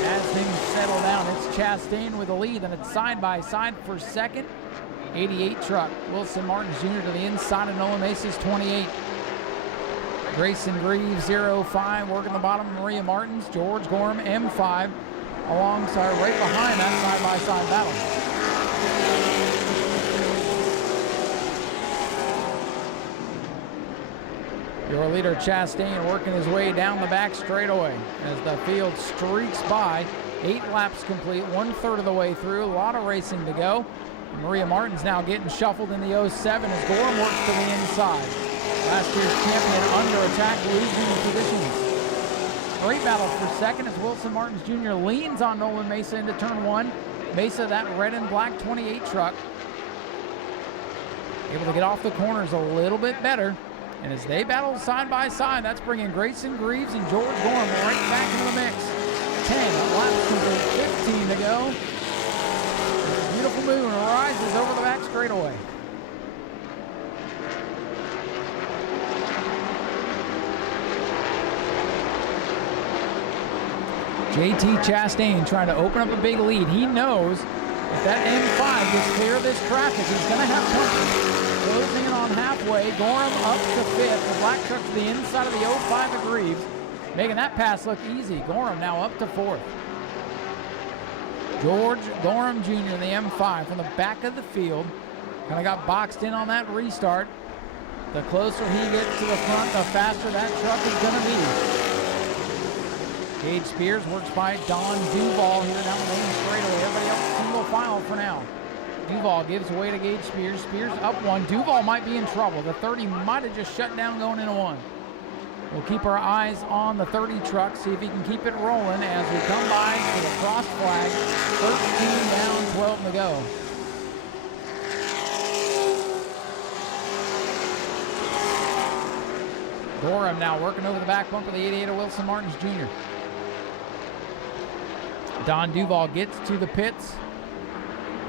As things settle down, it's Chastain with the lead, and it's side by side for second. 88 truck, Wilson Martin Jr. to the inside of Nolan Mesa's 28. Grayson Greaves 05 working the bottom of Maria Martin's. George Gorham M5 alongside, right behind that side by side battle. Your leader Chastain working his way down the back straightaway as the field streaks by. 8 laps complete, 1/3 of the way through. A lot of racing to go. And Maria Martin's now getting shuffled in the 07 as Gorham works to the inside. Last year's champion under attack, losing positions. Great battle for second as Wilson Martins Jr. leans on Nolan Mesa into turn 1. Mesa, that red and black 28 truck, able to get off the corners a little bit better. And as they battle side by side, that's bringing Grayson Greaves and George Gorham right back into the mix. 10 laps complete, 15 to go. Beautiful moon rises over the back straightaway. JT Chastain trying to open up a big lead. He knows if that M5 gets clear of this traffic, he's going to have company. Closing in on halfway, Gorham up to 5th. The black truck to the inside of the 05 of Greaves, making that pass look easy. Gorham now up to 4th. George Gorham Jr. in the M5 from the back of the field. Kind of got boxed in on that restart. The closer he gets to the front, the faster that truck is going to be. Gage Spears works by Don Duval here down the main straightaway. Everybody else single file for now. Duval gives away to Gage Spears. Spears up 1. Duval might be in trouble. The 30 might have just shut down going into 1. We'll keep our eyes on the 30 truck, see if he can keep it rolling as we come by to the cross flag. 13 down, 12 to go. Gorham now working over the back bumper of the 88 of Wilson Martins Jr. Don Duval gets to the pits,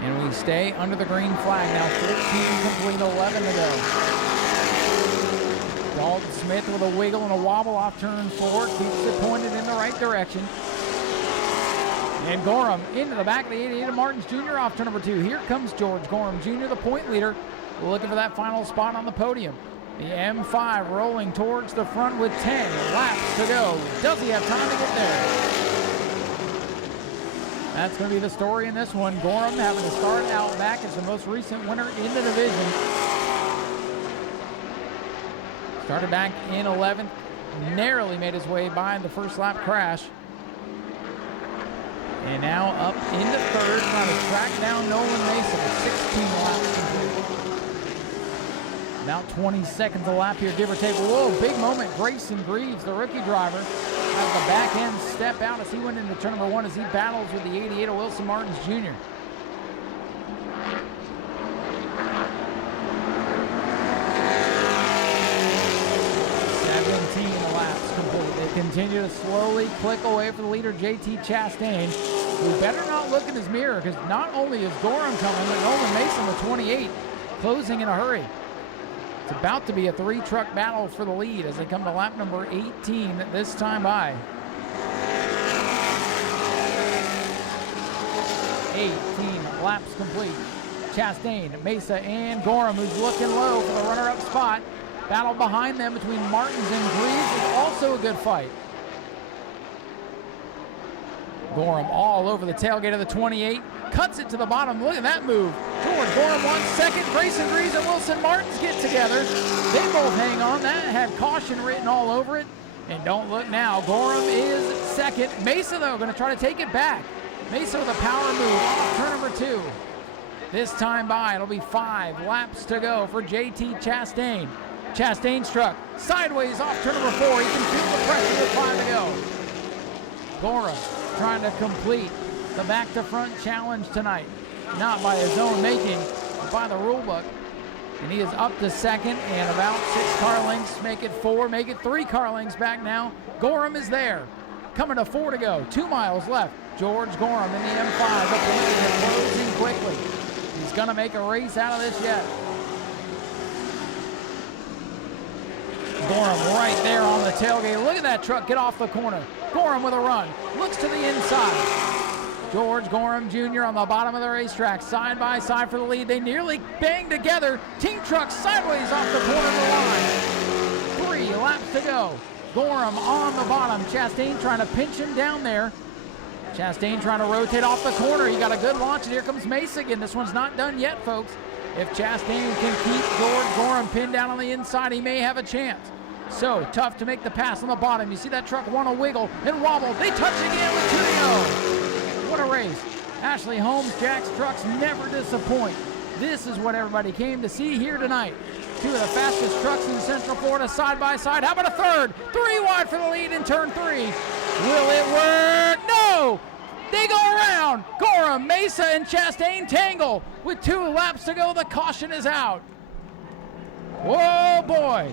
and we stay under the green flag now. 14 complete, 11 to go. Dalton Smith with a wiggle and a wobble off turn 4, keeps it pointed in the right direction. And Gorham into the back of the 88 of Martins Jr. off turn number 2. Here comes George Gorham Jr., the point leader, looking for that final spot on the podium. The M5 rolling towards the front with 10 laps to go. Does he have time to get there? That's going to be the story in this one. Gorham having to start out back as the most recent winner in the division. Started back in 11th, narrowly made his way by the first lap crash. And now up into 3rd, trying to track down Nolan Mason with 16 laps complete. About 20 seconds a lap here, give or take. Whoa, big moment. Grayson Greaves, the rookie driver, has the back end step out as he went into turn number 1 as he battles with the 88 of Wilson Martins Jr. They continue to slowly click away for the leader, JT Chastain, who better not look in his mirror because not only is Gorham coming, but Nolan Mason with 28 closing in a hurry. It's about to be a 3-truck battle for the lead as they come to lap number 18 this time by. 18 laps complete. Chastain, Mesa, and Gorham, who's looking low for the runner-up spot. Battle behind them between Martins and Greaves is also a good fight. Gorham all over the tailgate of the 28, cuts it to the bottom. Look at that move. George Gorham 1 second. Grayson Greaves and Wilson Martins get together. They both hang on. That had caution written all over it. And don't look now. Gorham is second. Mesa, though, going to try to take it back. Mesa with a power move off turn number 2. This time by, it'll be 5 laps to go for JT Chastain. Chastain's truck sideways off turn number 4. He can feel the pressure with 5 to go. Gorham trying to complete the back-to-front challenge tonight. Not by his own making, but by the rule book. And he is up to second and about 6 car lengths. Make it 4, make it 3 car lengths back now. Gorham is there. Coming to 4 to go. 2 miles left. George Gorham in the M5. The point is closing quickly. He's going to make a race out of this yet. Gorham right there on the tailgate. Look at that truck get off the corner. Gorham with a run. Looks to the inside. George Gorham Jr. on the bottom of the racetrack. Side by side for the lead. They nearly bang together. Team truck sideways off the corner of the line. 3 laps to go. Gorham on the bottom. Chastain trying to pinch him down there. Chastain trying to rotate off the corner. He got a good launch, and here comes Mace again. This one's not done yet, folks. If Chastain can keep George Gorham pinned down on the inside, he may have a chance. So tough to make the pass on the bottom. You see that truck want to wiggle and wobble. They touch again with 2 to go. What a race. Ashley Holmes, Jack's trucks never disappoint. This is what everybody came to see here tonight. 2 of the fastest trucks in Central Florida side by side. How about a third? 3 wide for the lead in turn 3. Will it work? No! They go around. Gorham, Mesa, and Chastain tangle. With 2 laps to go, the caution is out. Whoa, boy.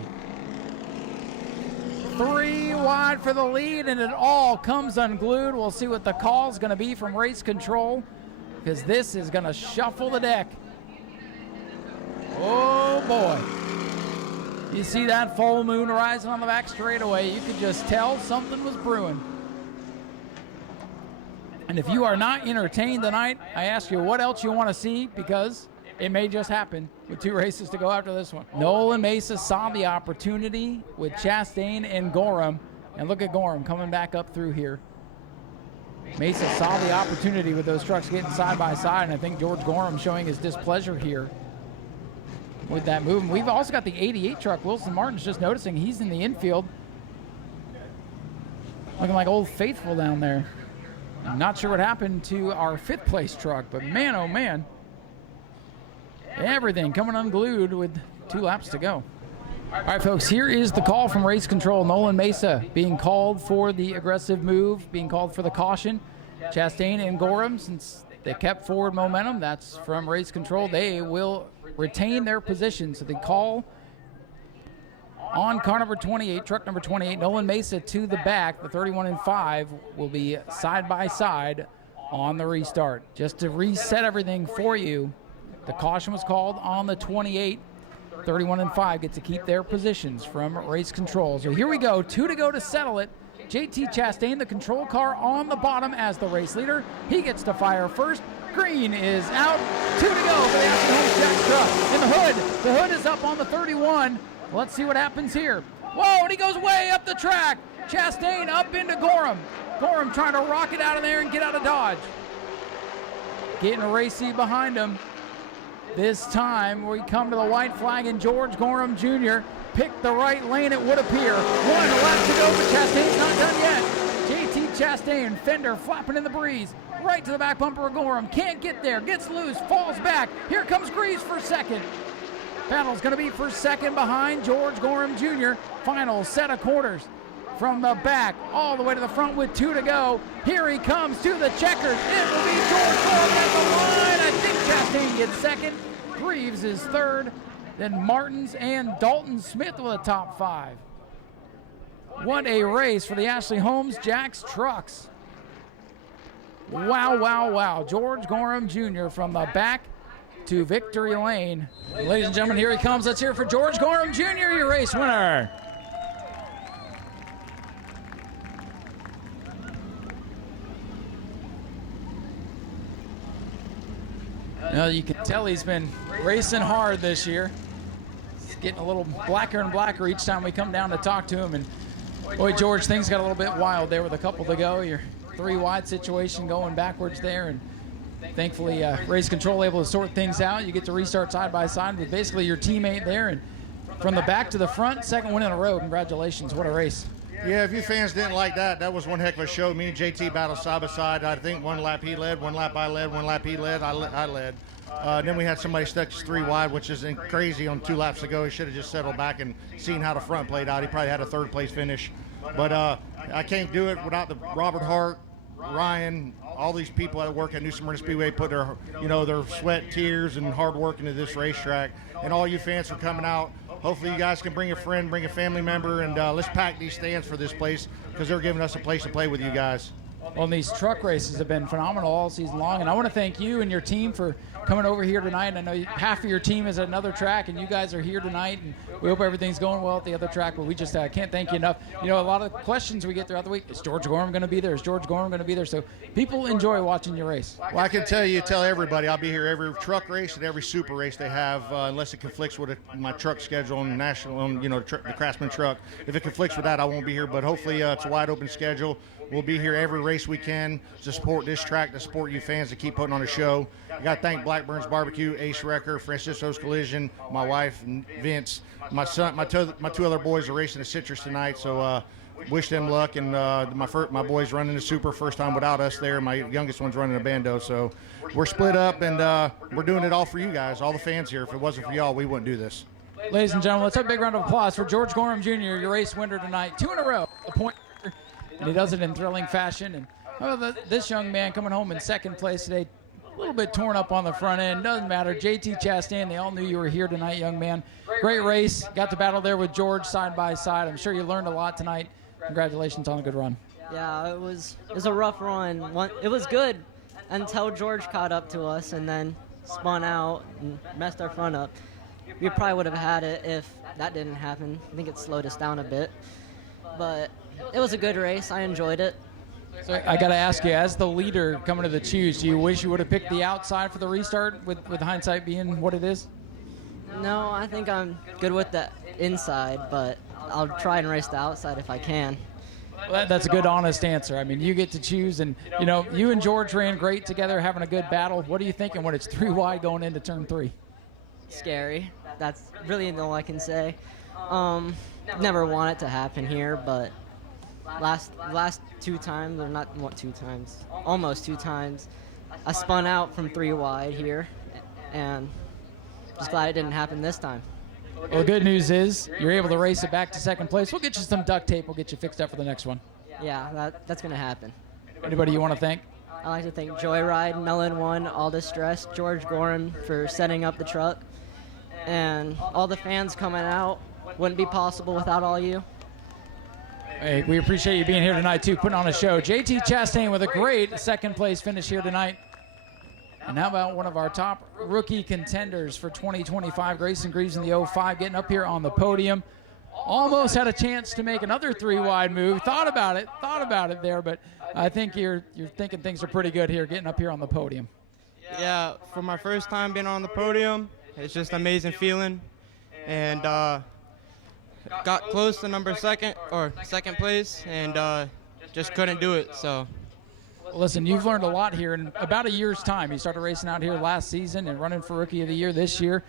3 wide for the lead, and it all comes unglued. We'll see what the call is going to be from race control, because this is going to shuffle the deck. Oh, boy. You see that full moon rising on the back straightaway. You could just tell something was brewing. And if you are not entertained tonight, I ask you what else you want to see, because it may just happen with 2 races to go after this one. Nolan Mesa saw the opportunity with Chastain and Gorham. And look at Gorham coming back up through here. Mesa saw the opportunity with those trucks getting side by side, and I think George Gorham showing his displeasure here with that move. And we've also got the 88 truck. Wilson Martin's just noticing he's in the infield. Looking like Old Faithful down there. I'm not sure what happened to our 5th place truck, but man, oh man. Everything coming unglued with 2 laps to go. All right, folks, here is the call from race control. Nolan Mesa being called for the aggressive move, being called for the caution. Chastain and Gorham, since they kept forward momentum, that's from race control. They will retain their position. So the call on car number 28, truck number 28, Nolan Mesa to the back. The 31 and 5 will be side by side on the restart. Just to reset everything for you, the caution was called on the 28. 31 and 5 get to keep their positions from race control. So here we go, 2 to go to settle it. JT Chastain, the control car, on the bottom as the race leader. He gets to fire first. Green is out. 2 to go for the Ashley Holmes Jack truck. In the hood. The hood is up on the 31. Let's see what happens here. Whoa, and he goes way up the track. Chastain up into Gorham. Gorham trying to rocket out of there and get out of Dodge. Getting racy behind him. This time we come to the white flag, and George Gorham Jr. picked the right lane, it would appear. 1 left to go, but Chastain's not done yet. JT Chastain, fender flapping in the breeze. Right to the back bumper of Gorham. Can't get there, gets loose, falls back. Here comes Greaves for second. Battle's going to be for second behind George Gorham Jr. Final set of quarters. From the back all the way to the front with 2 to go. Here he comes to the checkers. It will be George Gorham at the line. I think Chastain gets second. Greaves is third. Then Martins and Dalton Smith with a top 5. What a race for the Ashley Holmes Jacks trucks. Wow, wow, wow. George Gorham Jr. from the back to victory lane. Ladies and gentlemen, here he comes. Let's hear it for George Gorham Jr., your race winner. Well, you can tell he's been racing hard this year. He's getting a little blacker and blacker each time we come down to talk to him. And boy, George, things got a little bit wild there with a couple to go. Your 3 wide situation going backwards there, and thankfully race control able to sort things out. You get to restart side by side with basically your teammate there, and from the back to the front, second win in a row. Congratulations, what a race. Yeah, if you fans didn't like that, that was one heck of a show. Me and JT battled side by side. I think 1 lap he led, 1 lap I led, 1 lap he led, I led. Then we had somebody stuck 3 wide, which is crazy on 2 laps ago. He should have just settled back and seen how the front played out. He probably had a 3rd place finish. But I can't do it without the Robert Hart, Ryan, all these people that work at New Smyrna Speedway put their, their sweat, tears, and hard work into this racetrack. And all you fans for coming out. Hopefully you guys can bring a friend, bring a family member, and let's pack these stands for this place because they're giving us a place to play with you guys. Well, these truck races have been phenomenal all season long, and I want to thank you and your team for coming over here tonight. I know half of your team is at another track, and you guys are here tonight, and we hope everything's going well at the other track, but we just can't thank you enough. A lot of questions we get throughout the week, is George Gorham going to be there? Is George Gorham going to be there? So people enjoy watching your race. Well, I can tell everybody I'll be here every truck race and every super race they have, unless it conflicts with my truck schedule on national, the Craftsman truck. If it conflicts with that, I won't be here, but hopefully it's a wide open schedule. We'll be here every race we can to support this track, to support you fans, to keep putting on a show. I got to thank Blackburn's Barbecue, Ace Wrecker, Francisco's Collision, my wife, and Vince. My son, my 2 other boys are racing the Citrus tonight, so wish them luck. And my boys running the Super, first time without us there. My youngest one's running a Bando, so we're split up, and we're doing it all for you guys, all the fans here. If it wasn't for y'all, we wouldn't do this. Ladies and gentlemen, let's have a big round of applause for George Gorham Jr., your race winner tonight. 2 in a row, a point. And he does it in thrilling fashion. And this young man coming home in second place today, a little bit torn up on the front end. Doesn't matter. JT Chastain, they all knew you were here tonight, young man. Great race. Got to battle there with George side by side. I'm sure you learned a lot tonight. Congratulations on a good run. Yeah, it was a rough run. It was good until George caught up to us and then spun out and messed our front up. We probably would have had it if that didn't happen. I think it slowed us down a bit. But it was a good race. I enjoyed it. So I got to ask you, as the leader coming to the choose, do you wish you would have picked the outside for the restart with hindsight being what it is? No, I think I'm good with the inside, but I'll try and race the outside if I can. Well, that's a good, honest answer. I mean, you get to choose, and, you and George ran great together, having a good battle. What are you thinking when it's 3 wide going into turn 3? Scary. That's really all I can say. Never want it to happen here, but last 2 times, or not 2 times, almost 2 times, I spun out from 3 wide here, and just glad it didn't happen this time. Well, the good news is you're able to race it back to second place. We'll get you some duct tape. We'll get you fixed up for the next one. Yeah, that's going to happen. Anybody you want to thank? I'd like to thank Joyride, Melon One, All Distress, George Gorham for setting up the truck, and all the fans coming out. Wouldn't be possible without all you. Hey, we appreciate you being here tonight, too, putting on a show. JT Chastain with a great second-place finish here tonight. And how about one of our top rookie contenders for 2025, Grayson Greaves in the 05, getting up here on the podium. almost had a chance to make another 3-wide move. Thought about it there, but I think you're thinking things are pretty good here, getting up here on the podium. Yeah, for my first time being on the podium, it's just an amazing feeling, and got close to second place, and just couldn't do it. So. Listen, you've learned a lot here in about a year's time. You started racing out here last season and running for Rookie of the Year this year.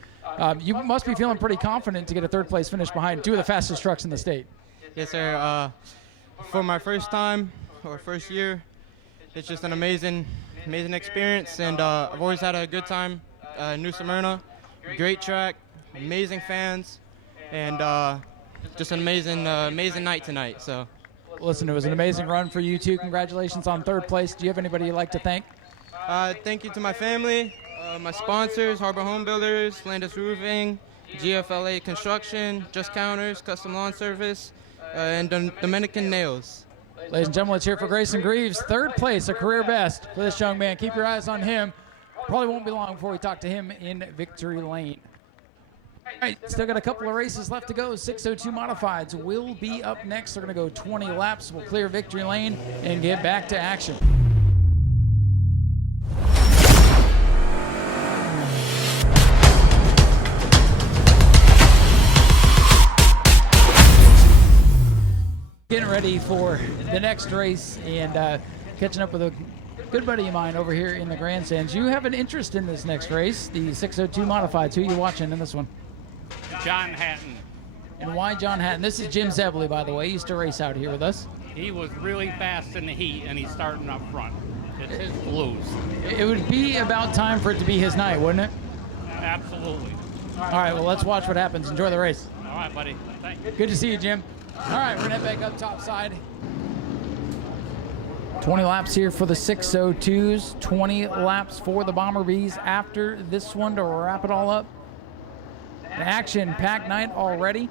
You must be feeling pretty confident to get a third-place finish behind 2 of the fastest trucks in the state. Yes, sir. For my first time or first year, it's just an amazing experience, and I've always had a good time. New Smyrna, great track, amazing fans, and just an amazing night tonight. So. Listen, it was an amazing run for you too. Congratulations on third place. Do you have anybody you'd like to thank? Thank you to my family, my sponsors, Harbor Home Builders, Landis Roofing, GFLA Construction, Just Counters, Custom Lawn Service, and Dominican Nails. Ladies and gentlemen, let's hear for Grayson Greaves. Third place, a career best for this young man. Keep your eyes on him. Probably won't be long before we talk to him in victory lane. All right, still got a couple of races left to go. 602 Modifieds will be up next. They're going to go 20 laps. We'll clear victory lane and get back to action. Getting ready for the next race and catching up with a good buddy of mine over here in the grandstands. You have an interest in this next race, the 602 Modifieds. Who are you watching in this one? John Hatton. And why John Hatton? This is Jim Zebley, by the way. He used to race out here with us. He was really fast in the heat, and he's starting up front. It's his blues. It would be about time for it to be his night, wouldn't it? Absolutely. All right, well, let's watch what happens. Enjoy the race. All right, buddy. Thank you. Good to see you, Jim. All right, we're going to head back up top side. 20 laps here for the 602s. 20 laps for the Bomber Bees after this one to wrap it all up. An action-packed night already.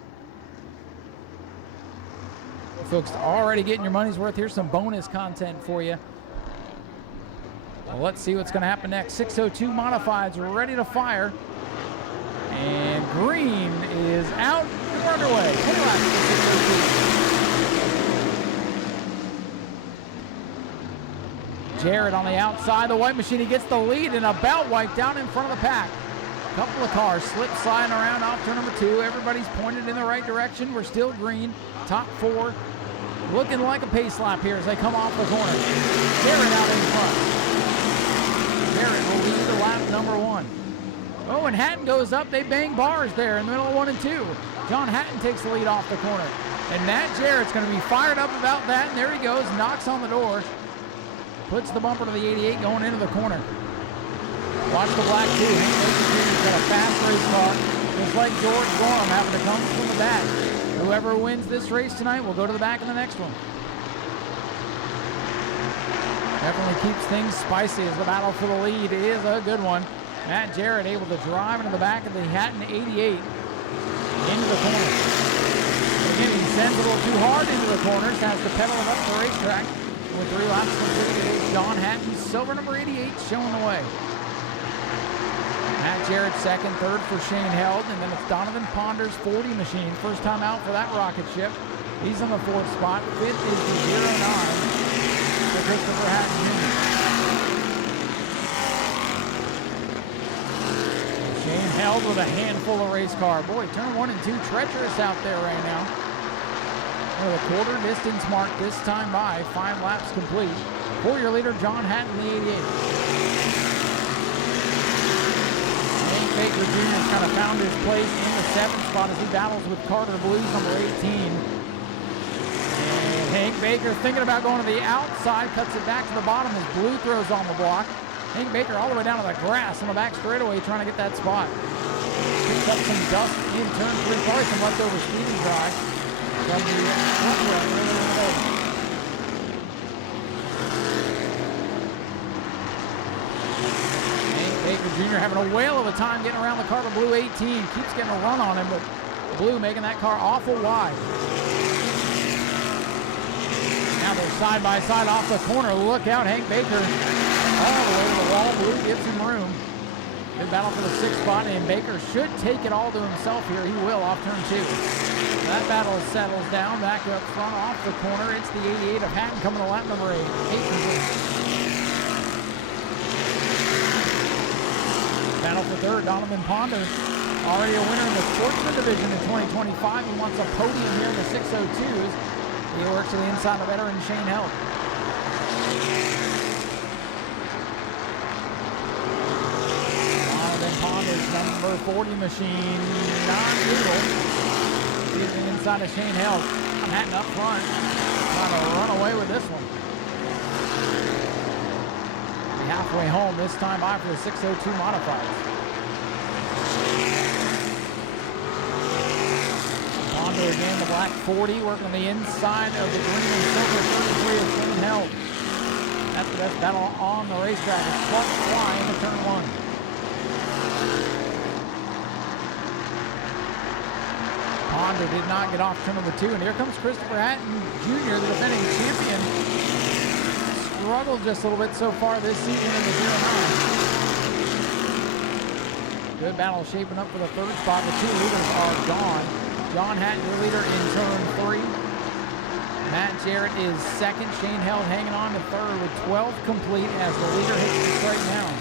Folks, already getting your money's worth. Here's some bonus content for you. Well, let's see what's going to happen next. 602 Modifieds ready to fire. And green is out. We're underway. 20 laps for 602. Jared on the outside. The white machine, he gets the lead and about wiped out in front of the pack. Couple of cars slip sliding around off turn number 2. Everybody's pointed in the right direction. We're still green. Top 4 looking like a pace lap here as they come off the corner. Jared out in front. Jared will lead the lap number 1. Oh, and Hatton goes up. They bang bars there in the middle of 1 and 2. John Hatton takes the lead off the corner. And Nat Jarrett's going to be fired up about that. And there he goes, knocks on the door. Puts the bumper to the 88 going into the corner. Watch the black too. Hank Baker's got a fast race car, just like George Gorham having to come from the back. Whoever wins this race tonight will go to the back in the next one. Definitely keeps things spicy as the battle for the lead is a good one. Matt Jarrett able to drive into the back of the Hatton 88 into the corner. Again, he sends it a little too hard into the corners, has to pedal it up the racetrack. With 3 laps completed, it is John Hatton, silver number 88, showing the way. Matt Jarrett second, third for Shane Held, and then it's Donovan Ponder's 40 machine. First time out for that rocket ship. He's on the 4th spot. 5th is the 09 for Christopher Hatton Jr. Shane Held with a handful of race car. Boy, turn 1 and 2 treacherous out there right now. With a quarter distance mark this time by, 5 laps complete. For your leader, John Hatton, the 88. Baker Jr. has kind of found his place in the 7th spot as he battles with Carter Blues, number 18. And Hank Baker thinking about going to the outside, cuts it back to the bottom as Blue throws on the block. Hank Baker all the way down to the grass on the back straightaway trying to get that spot. Picks up some dust in turn 3, probably some leftover speed and dry from the front run earlier in the day. Baker Jr. having a whale of a time getting around the Carter Blue 18. Keeps getting a run on him, but Blue making that car awful wide. Now they're side by side off the corner. Look out, Hank Baker all the way to the wall. Blue gives him room. Good battle for the 6th spot, and Baker should take it all to himself here. He will off turn 2. That That battle settles down. Back up front off the corner. It's the 88 of Hatton coming to lap number 8. Battle for third, Donovan Ponder. Already a winner in the Sportsman division in 2025. He wants a podium here in the 602s. He works to the inside of veteran Shane Held. Donovan Ponder's number 40 machine, non-legal. He's the inside of Shane Held. Hatton up front, trying to run away with this one. Halfway home this time by for the 602 modifieds. Ponder again, the black 40, working on the inside of the green and silver 33 of Shane Held. That's the best battle on the racetrack. It's plus fly into turn 1. Ponder did not get off turn number 2, and here comes Christopher Hatton Jr., the defending champion. Struggled just a little bit so far this season in the 09. Good battle shaping up for the third spot. The 2 leaders are gone. John Hatton, your leader in turn 3. Matt Jarrett is second. Shane Held hanging on to third with 12 complete as the leader hits the straight now.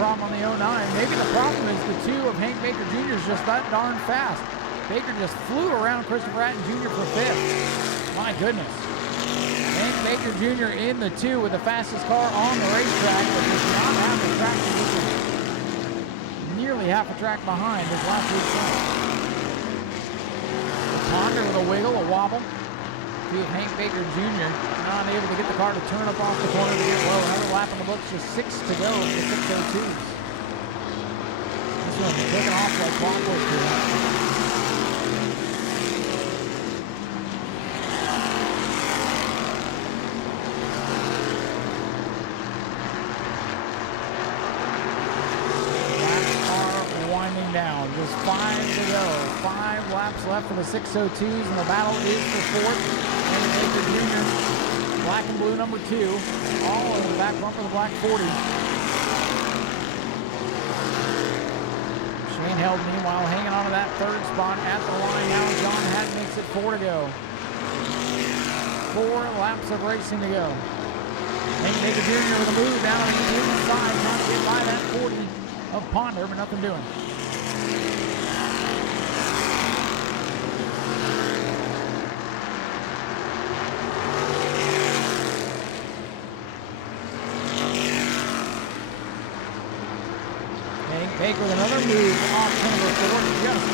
Problem on the 09. Maybe the problem is the 2 of Hank Baker Jr. is just that darn fast. Baker just flew around Christopher Hatton Jr. for 5th. My goodness. Hank Baker Jr. in the 2 with the fastest car on the racetrack, but does not have the track position. Nearly half a track behind his last week's run. Ponder with a wiggle, a wobble. 2 of Hank Baker Jr. not able to get the car to turn up off the corner to get low. Another lap on the books, just 6 to go for the 602s. This one's taking off like clockwork here. Laps are winding down. Just 5 to go. 5 laps left for the 602s, and the battle is for 4th. Baker Jr., black and blue number 2, all in the back bumper of the black 40. Shane Held, meanwhile, hanging on to that third spot at the line now. John Hatton makes it 4 to go. 4 laps of racing to go. Hank Baker Jr. with a move down on the inside, trying to get by that 40 of Ponder, but nothing doing. Baker with another move off turn number 4, just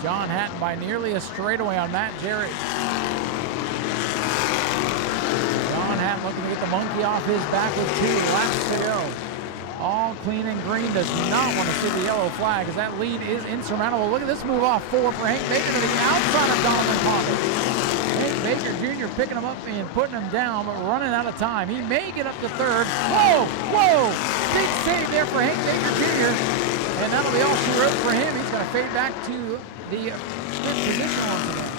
John Hatton by nearly a straightaway on Matt Jarrett. John Hatton looking to get the monkey off his back with 2 laps to go. All clean and green, does not want to see the yellow flag as that lead is insurmountable. Look at this move off 4 for Hank Baker to the outside of Donovan Ponder. Hank Baker Jr. picking him up and putting him down, but running out of time. He may get up to 3rd. Whoa, whoa! Big save there for Hank Baker Jr. And that'll be all she wrote for him. He's going to fade back to the 5th position once again.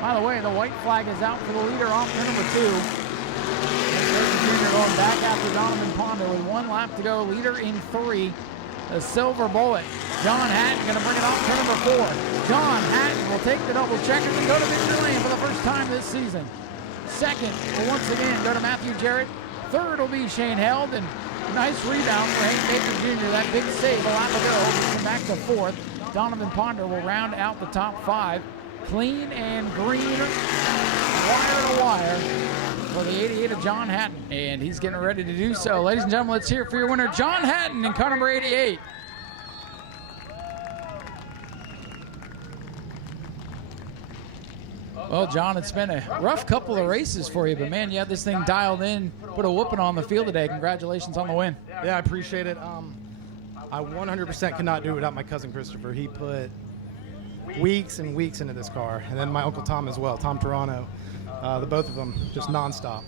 By the way, the white flag is out for the leader off turn number 2. Hank Baker Jr. going back after Donovan Ponder with 1 lap to go. Leader in 3. The silver bullet. John Hatton going to bring it off turn number 4. John Hatton will take the double checkers and go to victory lane for the first time this season. Second will once again go to Matthew Jarrett. Third will be Shane Held, and nice rebound for Hank Baker Jr. That big save a lap ago. Come back to 4th. Donovan Ponder will round out the top 5. Clean and green, wire to wire for the 88 of John Hatton. And he's getting ready to do so. Ladies and gentlemen, let's hear it for your winner, John Hatton in car number 88. Well, John, it's been a rough couple of races for you, but man, you had this thing dialed in, put a whooping on the field today. Congratulations on the win. Yeah, I appreciate it. I 100% could not do it without my cousin Christopher. He put weeks and weeks into this car, and then my Uncle Tom as well, Tom Toronto. The both of them just nonstop.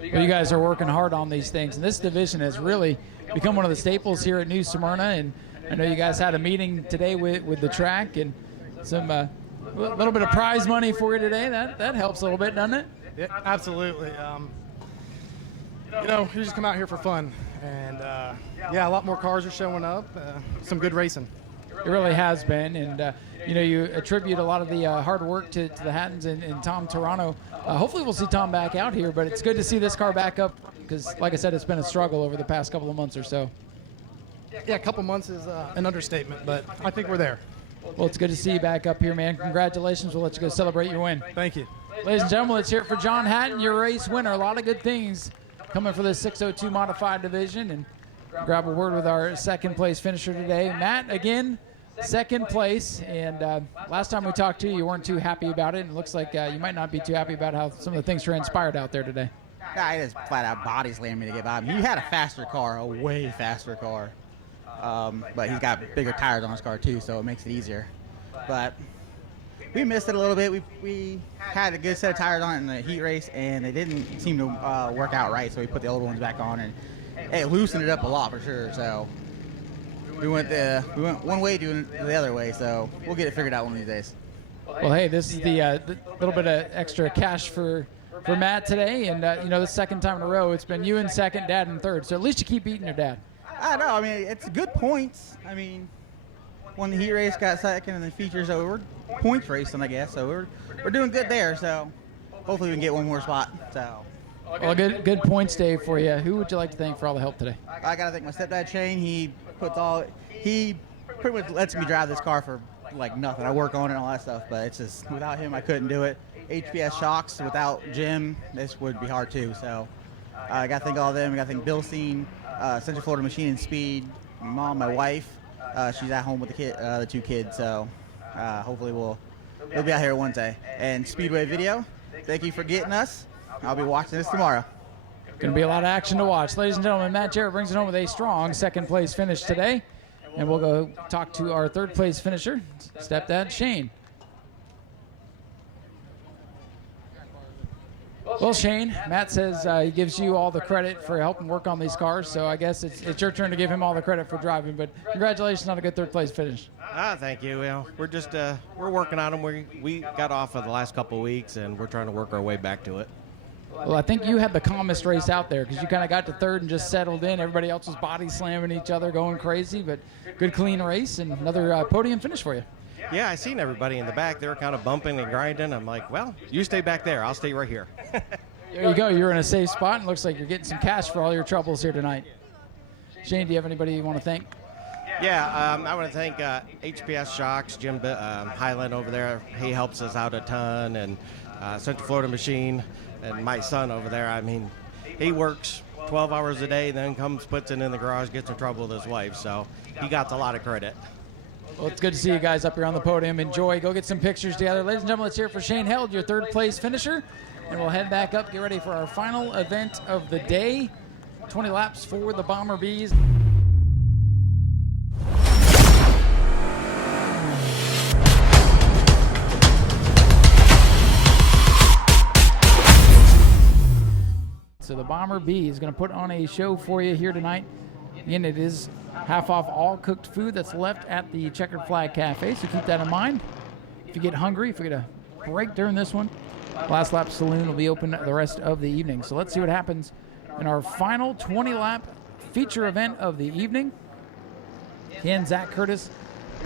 Well, you guys are working hard on these things, and this division has really become one of the staples here at New Smyrna. And I know you guys had a meeting today with the track and some a little bit of prize money for you today. That helps a little bit, doesn't it? Yeah, absolutely. You know, we just come out here for fun, and yeah, a lot more cars are showing up. Some good racing. It really has been, and you know, you attribute a lot of the hard work to the Hattons and Tom Toronto. Hopefully we'll see Tom back out here, but it's good to see this car back up because, like I said, it's been a struggle over the past couple of months or so. Yeah, a couple months is an understatement, but I think we're there. Well, it's good to see you back up here, man. Congratulations. We'll let you go celebrate your win. Thank you. Ladies and gentlemen, let's hear it for John Hatton, your race winner. A lot of good things coming for this 602 modified division, and grab a word with our second place finisher today. Matt, again, second place, and last time we talked to you, you weren't too happy about it, and it looks like you might not be too happy about how some of the things transpired out there today. Guy just flat out body slammed me to get by him. He had a faster car, a way faster car, but he's got bigger tires on his car too, so it makes it easier. But we missed it a little bit. We had a good set of tires on it in the heat race, and they didn't seem to work out right, so we put the old ones back on, and it loosened it up a lot for sure. So we went one way, doing it the other way, so we'll get it figured out one of these days. Well, hey, this is the little bit of extra cash for Matt today, and you know, the second time in a row, it's been you in second, Dad in third. So at least you keep beating your dad. I know. I mean, it's good points. I mean, when the heat race got second and the features over, points racing, I guess. So we're doing good there. So hopefully we can get one more spot. So. Well, good points day for you. Who would you like to thank for all the help today? I gotta thank my stepdad Shane. He pretty much lets me drive this car for like nothing. I work on it and all that stuff, but it's just without him I couldn't do it. HPS shocks, without Jim, this would be hard too. So I gotta thank all of them. I gotta thank Bill Steen, Central Florida Machine and Speed, my mom, my wife. She's at home with the two kids. So hopefully we'll be out here one day. And Speedway Video, thank you for getting us. I'll be watching this tomorrow. Going to be a lot of action to watch. Ladies and gentlemen, Matt Jarrett brings it home with a strong second place finish today. And we'll go talk to our third place finisher, stepdad Shane. Well, Shane, Matt says he gives you all the credit for helping work on these cars, so I guess it's your turn to give him all the credit for driving, but congratulations on a good third place finish. Thank you. Well, we're just we're working on them. We got off of the last couple of weeks, and we're trying to work our way back to it. Well, I think you had the calmest race out there because you kind of got to third and just settled in. Everybody else was body slamming each other, going crazy, but good clean race and another podium finish for you. Yeah, I seen everybody in the back. They were kind of bumping and grinding. I'm like, well, you stay back there. I'll stay right here. There you go. You're in a safe spot, and looks like you're getting some cash for all your troubles here tonight. Shane, do you have anybody you want to thank? Yeah, I want to thank HPS Shocks, Jim Highland over there. He helps us out a ton, and Central Florida Machine, and my son over there. I mean, he works 12 hours a day, then comes, puts it in the garage, gets in trouble with his wife. So he got a lot of credit. Well, it's good to see you guys up here on the podium. Enjoy. Go get some pictures together. Ladies and gentlemen, let's hear it for Shane Held, your third place finisher. And we'll head back up, get ready for our final event of the day. 20 laps for the Bomber Bees. So the Bomber Bee is going to put on a show for you here tonight. Again, it is half off all cooked food that's left at the Checkered Flag Cafe, so keep that in mind. If you get hungry, if you get a break during this one, Last Lap Saloon will be open the rest of the evening. So let's see what happens in our final 20-lap feature event of the evening. Can Zach Curtis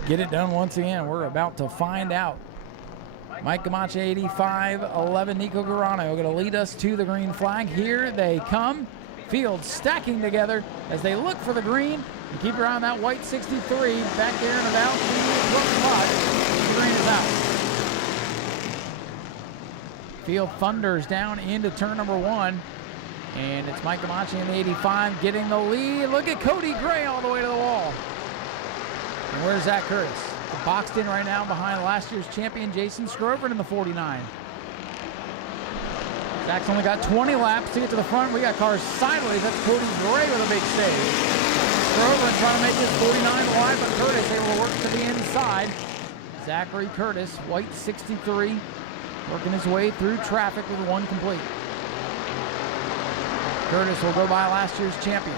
get it done once again? We're about to find out. Mike Camacho, 85, 11, Nico Garano going to lead us to the green flag. Here they come. Field stacking together as they look for the green. And keep your eye on that white 63 back there in about the 12 spot. The green is out. Field thunders down into turn number one. And it's Mike Camacho in the 85 getting the lead. Look at Cody Gray all the way to the wall. And where's Zach Curtis? Boxed in right now behind last year's champion Jason Scrover in the 49. Zach's only got 20 laps to get to the front. We got cars sideways. That's Cody Gray with a big save. Scrover trying to make this 49 wide, but Curtis able to work to the inside. Zachary Curtis, white 63, working his way through traffic with one complete. Curtis will go by last year's champion.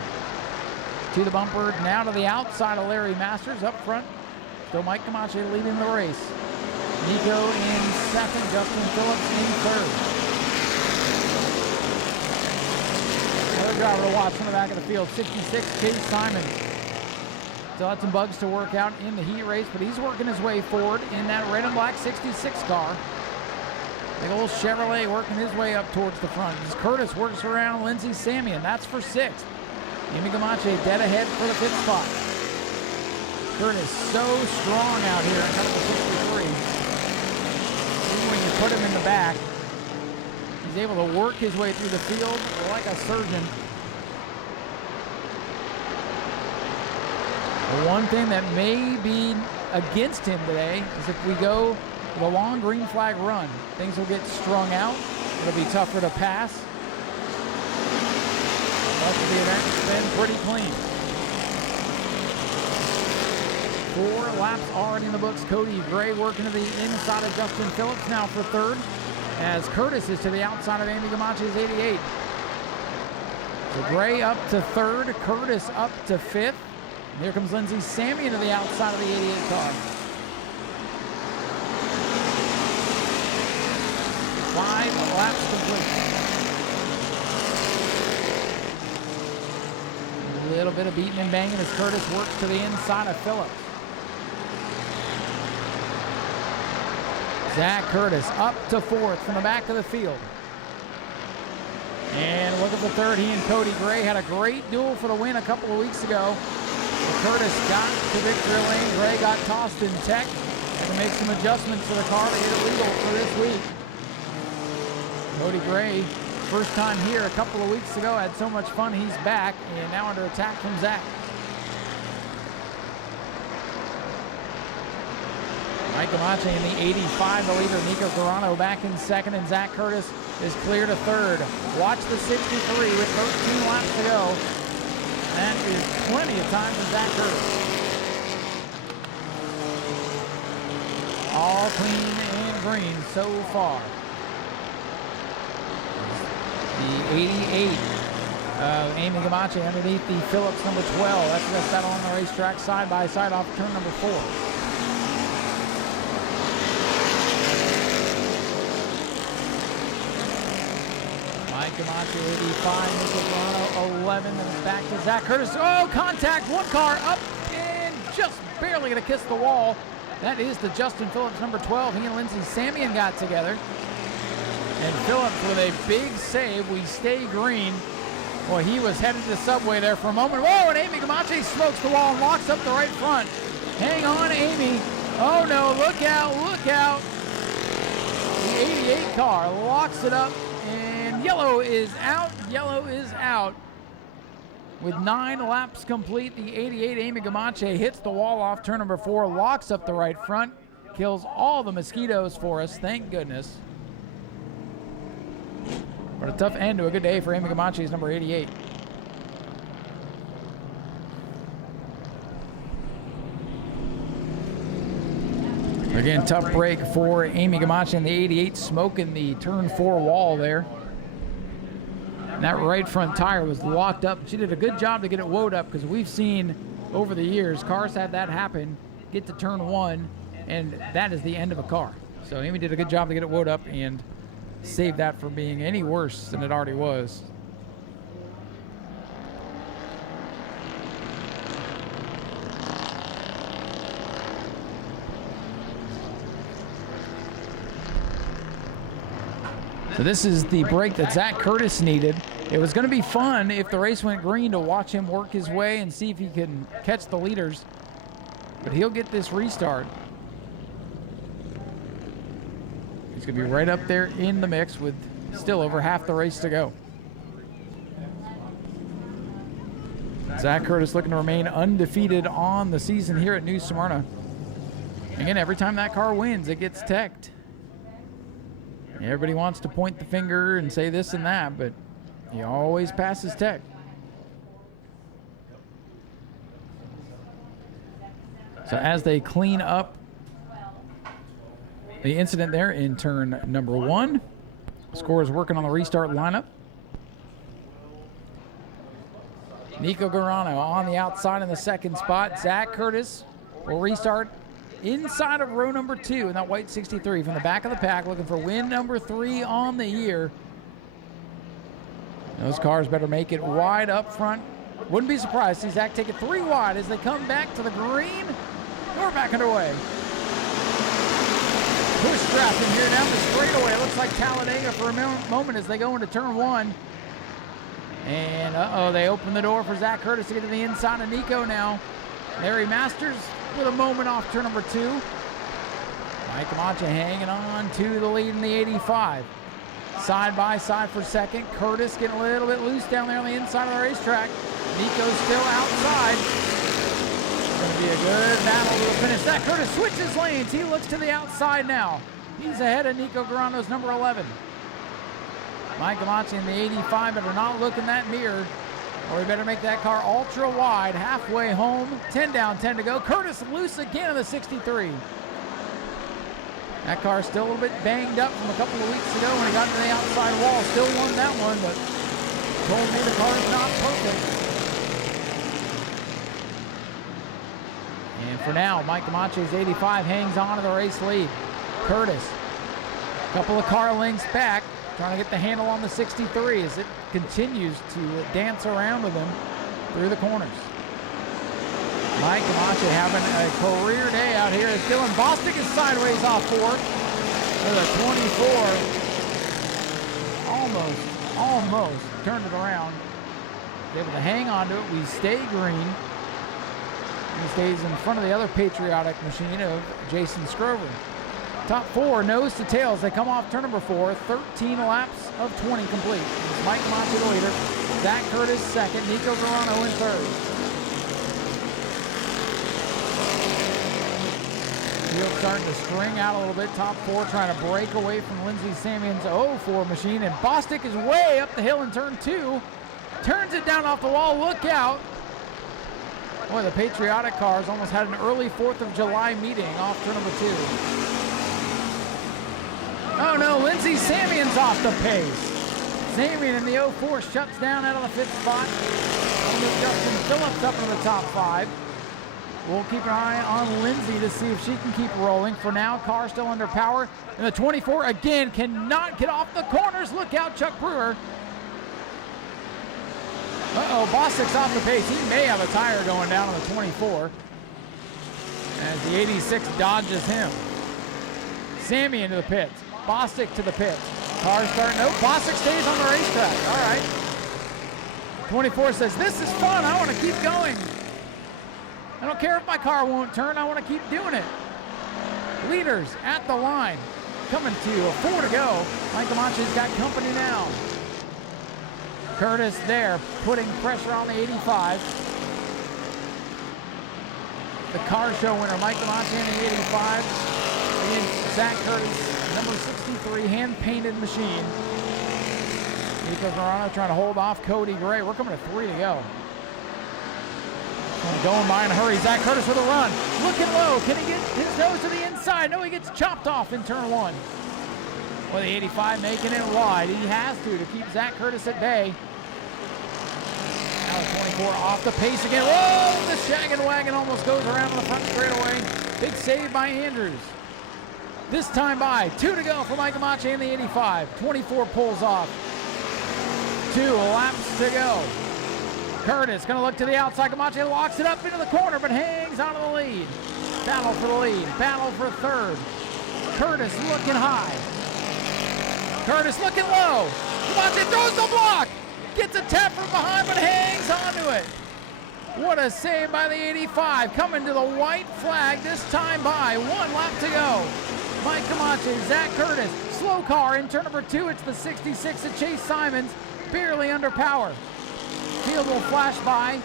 To the bumper, now to the outside of Larry Masters. Up front, still Mike Camacho leading the race. Nico in second, Justin Phillips in third. Another driver to watch from the back of the field, 66, Chase Simons. Still had some bugs to work out in the heat race, but he's working his way forward in that red and black 66 car. Big old Chevrolet working his way up towards the front. As Curtis works around Lindsey Samian, that's for 6th. Amy Gamache dead ahead for the 5th spot. Curtis so strong out here in number 63. Even when you put him in the back, he's able to work his way through the field like a surgeon. The one thing that may be against him today is if we go with a long green flag run, things will get strung out. It'll be tougher to pass. Most of the event's been pretty clean. 4 laps already in the books. Cody Gray working to the inside of Justin Phillips now for 3rd, as Curtis is to the outside of Amy Gamache's 88. So Gray up to 3rd, Curtis up to 5th. And here comes Lindsey Samian to the outside of the 88 car. 5 laps complete. A little bit of beating and banging as Curtis works to the inside of Phillips. Zach Curtis up to 4th from the back of the field. And look at the 3rd. He and Cody Gray had a great duel for the win a couple of weeks ago. Curtis got to victory lane. Gray got tossed in tech. Had to make some adjustments to the car to get it legal for this week. Cody Gray, first time here a couple of weeks ago, had so much fun he's back, and now under attack from Zach. Mike Gamache in the 85, the leader. Nico Garano back in 2nd, and Zach Curtis is clear to 3rd. Watch the 63 with 13 laps to go. That is plenty of time for Zach Curtis. All clean and green so far. The 88, Amy Gamache underneath the Phillips number 12. That's the battle on the racetrack side by side off turn number 4. Gamache 85, Nico Garano 11, and it's back to Zach Curtis. Oh, contact, one car up and just barely gonna kiss the wall. That is the Justin Phillips number 12. He and Lindsey Samian got together. And Phillips with a big save. We stay green. Boy, he was headed to the subway there for a moment. Whoa, and Amy Gamache smokes the wall and locks up the right front. Hang on, Amy. Oh no, look out, look out. The 88 car locks it up. Yellow is out. Yellow is out. With 9 laps complete, the 88 Amy Gamache hits the wall off turn number 4, locks up the right front, kills all the mosquitoes for us, thank goodness. But a tough end to a good day for Amy Gamache's number 88. Again, tough break for Amy Gamache in the 88, smoking the turn 4 wall there. And that right front tire was locked up. She did a good job to get it woed up, because we've seen over the years cars have that happen, get to turn 1, and that is the end of a car. So Amy did a good job to get it woed up and save that from being any worse than it already was. So this is the break that Zach Curtis needed. It was going to be fun if the race went green to watch him work his way and see if he can catch the leaders. But he'll get this restart. He's going to be right up there in the mix with still over half the race to go. Zach Curtis looking to remain undefeated on the season here at New Smyrna. Again, every time that car wins, it gets teched. Everybody wants to point the finger and say this and that, but he always passes tech. So as they clean up the incident there in turn number 1, score is working on the restart lineup. Nico Garano on the outside in the 2nd spot. Zach Curtis will restart inside of row number 2 in that white 63 from the back of the pack, looking for win number 3 on the year. Those cars better make it wide up front. Wouldn't be surprised to see Zach take it 3 wide as they come back to the green. We're back underway. Push traffic here down the straightaway. Looks like Talladega for a moment as they go into turn 1. And they open the door for Zach Curtis to get to the inside of Nico now. Larry Masters with a moment off turn number 2. Mike Camacho hanging on to the lead in the 85. Side by side for second. Curtis getting a little bit loose down there on the inside of the racetrack. Nico's still outside. It's going to be a good battle to the finish. Zach Curtis switches lanes. He looks to the outside now. He's ahead of Nico Garano's number 11. Mike Camacho in the 85 better not look in that mirror, or he better make that car ultra wide. Halfway home, 10 down, 10 to go. Curtis loose again in the 63. That car still a little bit banged up from a couple of weeks ago when he got to the outside wall. Still won that one, but told me the car's not perfect. And for now, Mike Camacho's 85 hangs on to the race lead. Curtis, a couple of car lengths back, trying to get the handle on the 63 as it continues to dance around with him through the corners. Mike Camacho having a career day out here as Dylan Bostic is sideways off 4 with a 24. Almost turned it around. Able to hang on to it. We stay green. He stays in front of the other patriotic machine of Jason Scrover. Top 4 nose to tails. They come off turn number 4. 13 laps of 20 complete. Mike Camacho the leader. Zach Curtis second. Nico Garano in third. Field starting to string out a little bit. Top 4 trying to break away from Lindsey Samian's 0-4 machine. And Bostic is way up the hill in turn 2. Turns it down off the wall. Look out. Boy, the patriotic cars almost had an early 4th of July meeting off turn number 2. Oh no, Lindsey Samian's off the pace. Samian in the 04 shuts down out of the 5th spot. Justin Phillips up in the top 5. We'll keep an eye on Lindsey to see if she can keep rolling. For now, car still under power. And the 24 again cannot get off the corners. Look out, Chuck Brewer. Bostic's off the pace. He may have a tire going down on the 24 as the 86 dodges him. Samian to the pits. Bostic to the pits. Car starting. No, Bostic stays on the racetrack. All right. 24 says, this is fun. I want to keep going. I don't care if my car won't turn. I want to keep doing it. Leaders at the line. Coming to a 4 to go. Mike Camacho's got company now. Curtis there, putting pressure on the 85. The car show winner, Mike Camacho in the 85. Against Zach Curtis, number 63, hand-painted machine. Nico Garano trying to hold off Cody Gray. We're coming to 3 to go. Going by in a hurry. Zach Curtis with a run. Looking low. Can he get his nose to the inside? No, he gets chopped off in turn 1. Well, the 85 making it wide. He has to keep Zach Curtis at bay. Now the 24 off the pace again. Whoa! The shaggin' wagon almost goes around on the front straightaway. Big save by Andrews. This time by. 2 to go for Mike Camacho in the 85. 24 pulls off. 2 laps to go. Curtis going to look to the outside. Camacho locks it up into the corner, but hangs onto the lead. Battle for the lead. Battle for third. Curtis looking high. Curtis looking low. Camacho throws the block. Gets a tap from behind, but hangs onto it. What a save by the 85. Coming to the white flag this time by. 1 lap to go. Mike Camacho, Zach Curtis. Slow car in turn number 2. It's the 66 of Chase Simons. Barely under power. Field will flash by.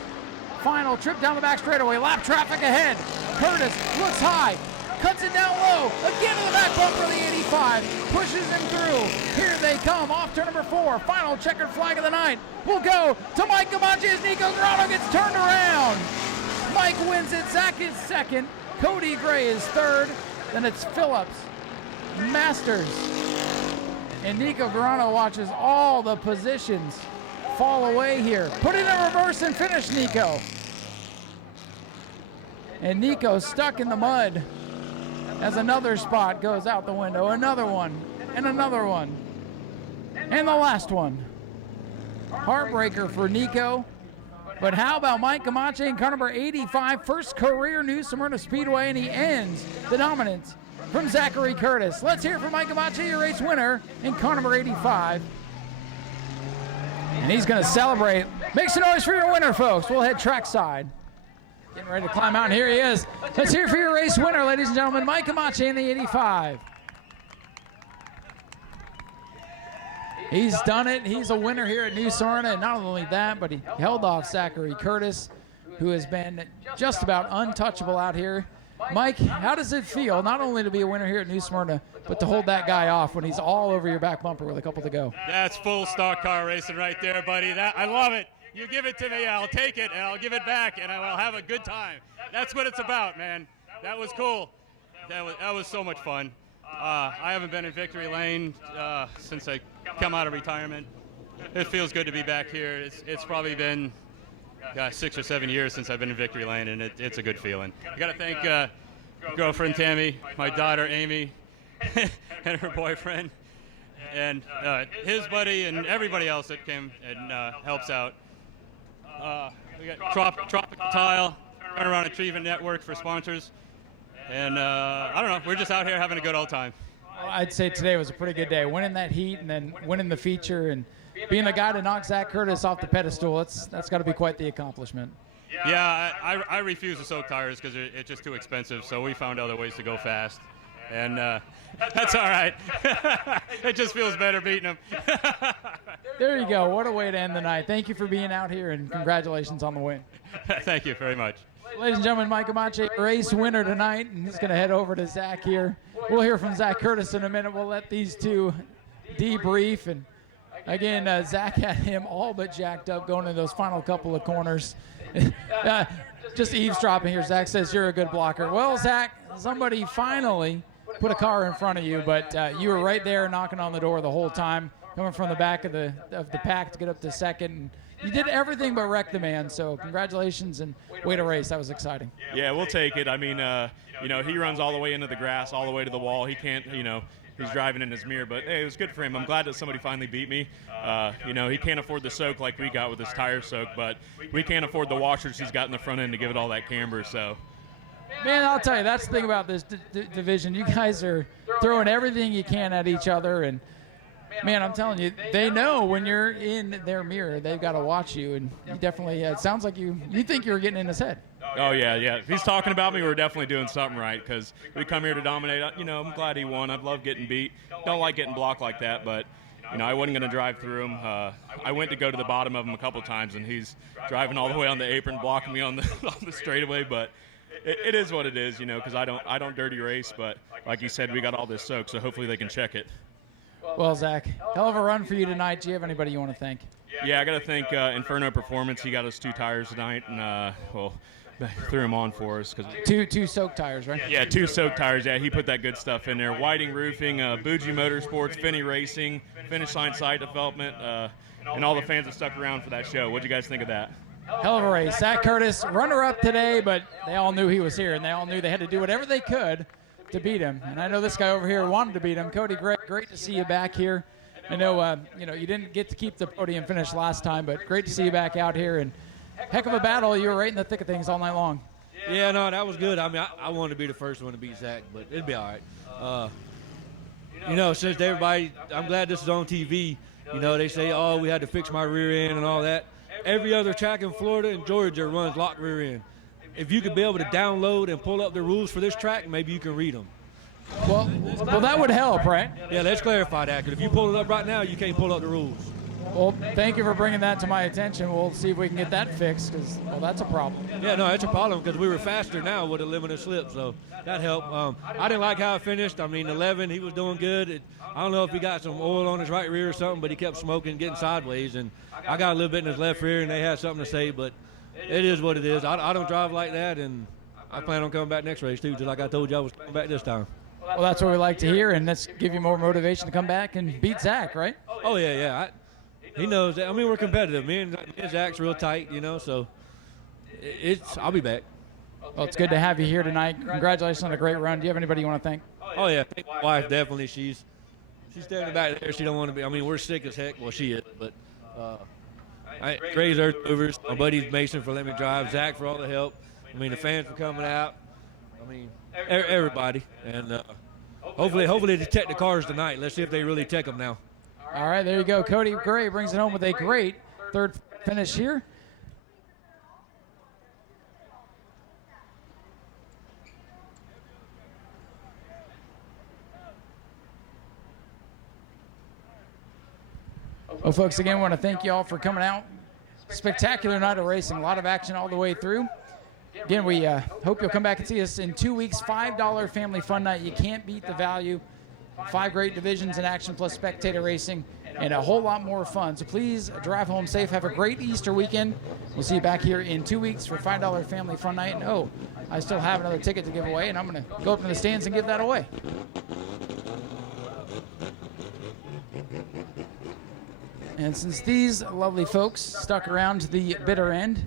Final trip down the back straightaway. Lap traffic ahead. Curtis looks high. Cuts it down low. Again to the back bumper of the 85. Pushes him through. Here they come off turn number 4. Final checkered flag of the night. Will go to Mike Camacho as Nico Garano gets turned around. Mike wins it. Zach is second. Cody Gray is third. Then it's Phillips, Masters, and Nico Garano watches all the positions fall away here. Put it in reverse and finish Nico. And Nico's stuck in the mud as another spot goes out the window. Another one, and another one, and the last one. Heartbreaker for Nico. But how about Mike Camache in car number 85, first career New Smyrna Speedway, and he ends the dominance from Zachary Curtis. Let's hear from Mike Camache, your race winner in car number 85. And he's going to celebrate. Make some noise for your winner, folks. We'll head trackside. Getting ready to climb out, and here he is. Let's hear for your race winner, ladies and gentlemen, Mike Camache in the 85. He's done it. He's a winner here at New Smyrna, and not only that, but he held off Zachary Curtis, who has been just about untouchable out here. Mike, how does it feel not only to be a winner here at New Smyrna, but to hold that guy off when he's all over your back bumper with a couple to go? That's full stock car racing right there, buddy. I love it. You give it to me, I'll take it, and I'll give it back, and I will have a good time. That's what it's about, man. That was cool. That was so much fun. I haven't been in Victory Lane since I come out of retirement. It feels good to be back here. It's probably been 6 or 7 years since I've been in Victory Lane, and it's a good feeling. I got to thank girlfriend Tammy, my daughter Amy, and her boyfriend, and his buddy, and everybody else that came and helps out. We got Tropical Tile, Turnaround Achievement Network for sponsors, and I don't know, we're just out here having a good old time. Well, I'd say today was a pretty good day. Winning that heat and then winning the feature and being the guy to knock Zach Curtis off the pedestal, that's got to be quite the accomplishment. Yeah, I refuse to soak tires because it's just too expensive, so we found other ways to go fast. And that's all right. It just feels better beating them. There you go. What a way to end the night. Thank you for being out here, and congratulations on the win. Thank you very much. Ladies and gentlemen, Mike Camache, race winner tonight, and he's going to head over to Zach here. We'll hear from Zach Curtis in a minute. We'll let these two debrief. And again, Zach had him all but jacked up going into those final couple of corners. Just eavesdropping here. Zach says you're a good blocker. Well, Zach, somebody finally put a car in front of you, but you were right there knocking on the door the whole time, coming from the back of the pack to get up to second. You did everything but wreck the man, so congratulations and way to race. That was exciting. Yeah, we'll take it. I mean, he runs all the way into the grass, all the way to the wall. He can't, he's driving in his mirror, but hey, it was good for him. I'm glad that somebody finally beat me. He can't afford the soak like we got with his tire soak, but we can't afford the washers he's got in the front end to give it all that camber, so. Man, I'll tell you, that's the thing about this division. You guys are throwing everything you can at each other, and man, I'm telling you, they know when you're in their mirror, they've got to watch you, and you definitely, it sounds like you think you were getting in his head. Oh, yeah. If he's talking about me, we're definitely doing something right because we come here to dominate. I'm glad he won. I love getting beat. Don't like getting blocked like that, but, I wasn't going to drive through him. I went to go to the bottom of him a couple times, and he's driving all the way on the apron, blocking me on the straightaway, but it is what it is, because I don't dirty race, but like you said, we got all this soak, so hopefully they can check it. Well, Zach, hell of a run for you tonight. Do you have anybody you want to thank? Yeah, I got to thank Inferno Performance. He got us 2 tires tonight, and threw them on for us. Two soak tires, right? Yeah, 2 soak tires. Yeah, he put that good stuff in there. Whiting Roofing, Bougie Motorsports, Finney Racing, Finish Line Site Development, and all the fans that stuck around for that show. What'd you guys think of that? Hell of a race. Zach Curtis, runner-up today, but they all knew he was here, and they all knew they had to do whatever they could to beat him. And I know this guy over here wanted to beat him. Cody, great to see you back here. I know, you didn't get to keep the podium finish last time, but great to see you back out here. And heck of a battle. You were right in the thick of things all night long. Yeah, no, that was good. I mean, I wanted to be the first one to beat Zach, but it'd be all right. Since everybody, I'm glad this is on TV. They say, oh, we had to fix my rear end and all that. Every other track in Florida and Georgia runs locked rear end. If you could be able to download and pull up the rules for this track, maybe you can read them. Well, that would help, right? Yeah, let's clarify that, because if you pull it up right now, you can't pull up the rules. Well, thank you for bringing that to my attention. We'll see if we can get that fixed, because, that's a problem. Yeah, no, that's a problem, because we were faster now with a limited slip, so that helped. I didn't like how it finished. I mean, 11, he was doing good. I don't know if he got some oil on his right rear or something, but he kept smoking, getting sideways, and I got a little bit in his left rear, and they had something to say, but it is what it is. I don't drive like that, and I plan on coming back next race, too, just like I told you I was coming back this time. Well, that's what we like to hear, and let's give you more motivation to come back and beat Zach, right? Oh, yeah. He knows that. I mean, we're competitive. Me and Zach's real tight, so I'll be back. Well, it's good to have you here tonight. Congratulations on a great run. Do you have anybody you want to thank? Oh, yeah. Thank my wife, definitely. She's standing back there. She don't want to be. I mean, we're sick as heck. Well, she is, but Gray's Earth Movers, my buddies Mason for letting me drive, Zach for all the help. I mean, the fans for coming out. I mean, everybody. And hopefully they tech the cars tonight. Let's see if they really tech them now. All right, there you go. Cody Gray brings it home with a great third finish here. Well, folks, again, I want to thank you all for coming out. Spectacular night of racing, a lot of action all the way through. Again, we hope you'll come back and see us in 2 weeks. $5 family fun night. You can't beat the value. 5 great divisions in action plus spectator racing and a whole lot more fun. So please drive home safe. Have a great Easter weekend. We'll see you back here in 2 weeks for $5 family fun night. And oh, I still have another ticket to give away, and I'm going to go up to the stands and give that away. And since these lovely folks stuck around to the bitter end,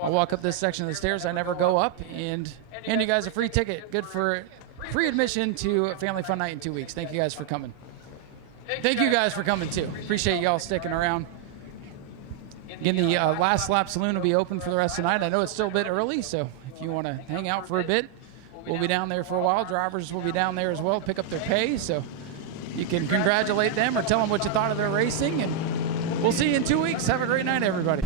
I'll walk up this section of the stairs I never go up and hand you guys a free ticket. Good for free admission to Family Fun Night in 2 weeks. Thank you guys for coming. Thank you guys for coming too. Appreciate y'all sticking around. Again, the last lap saloon will be open for the rest of the night. I know it's still a bit early, so if you want to hang out for a bit, we'll be down there for a while. Drivers will be down there as well, pick up their pay, so you can congratulate them or tell them what you thought of their racing, and we'll see you in 2 weeks. Have a great night, everybody.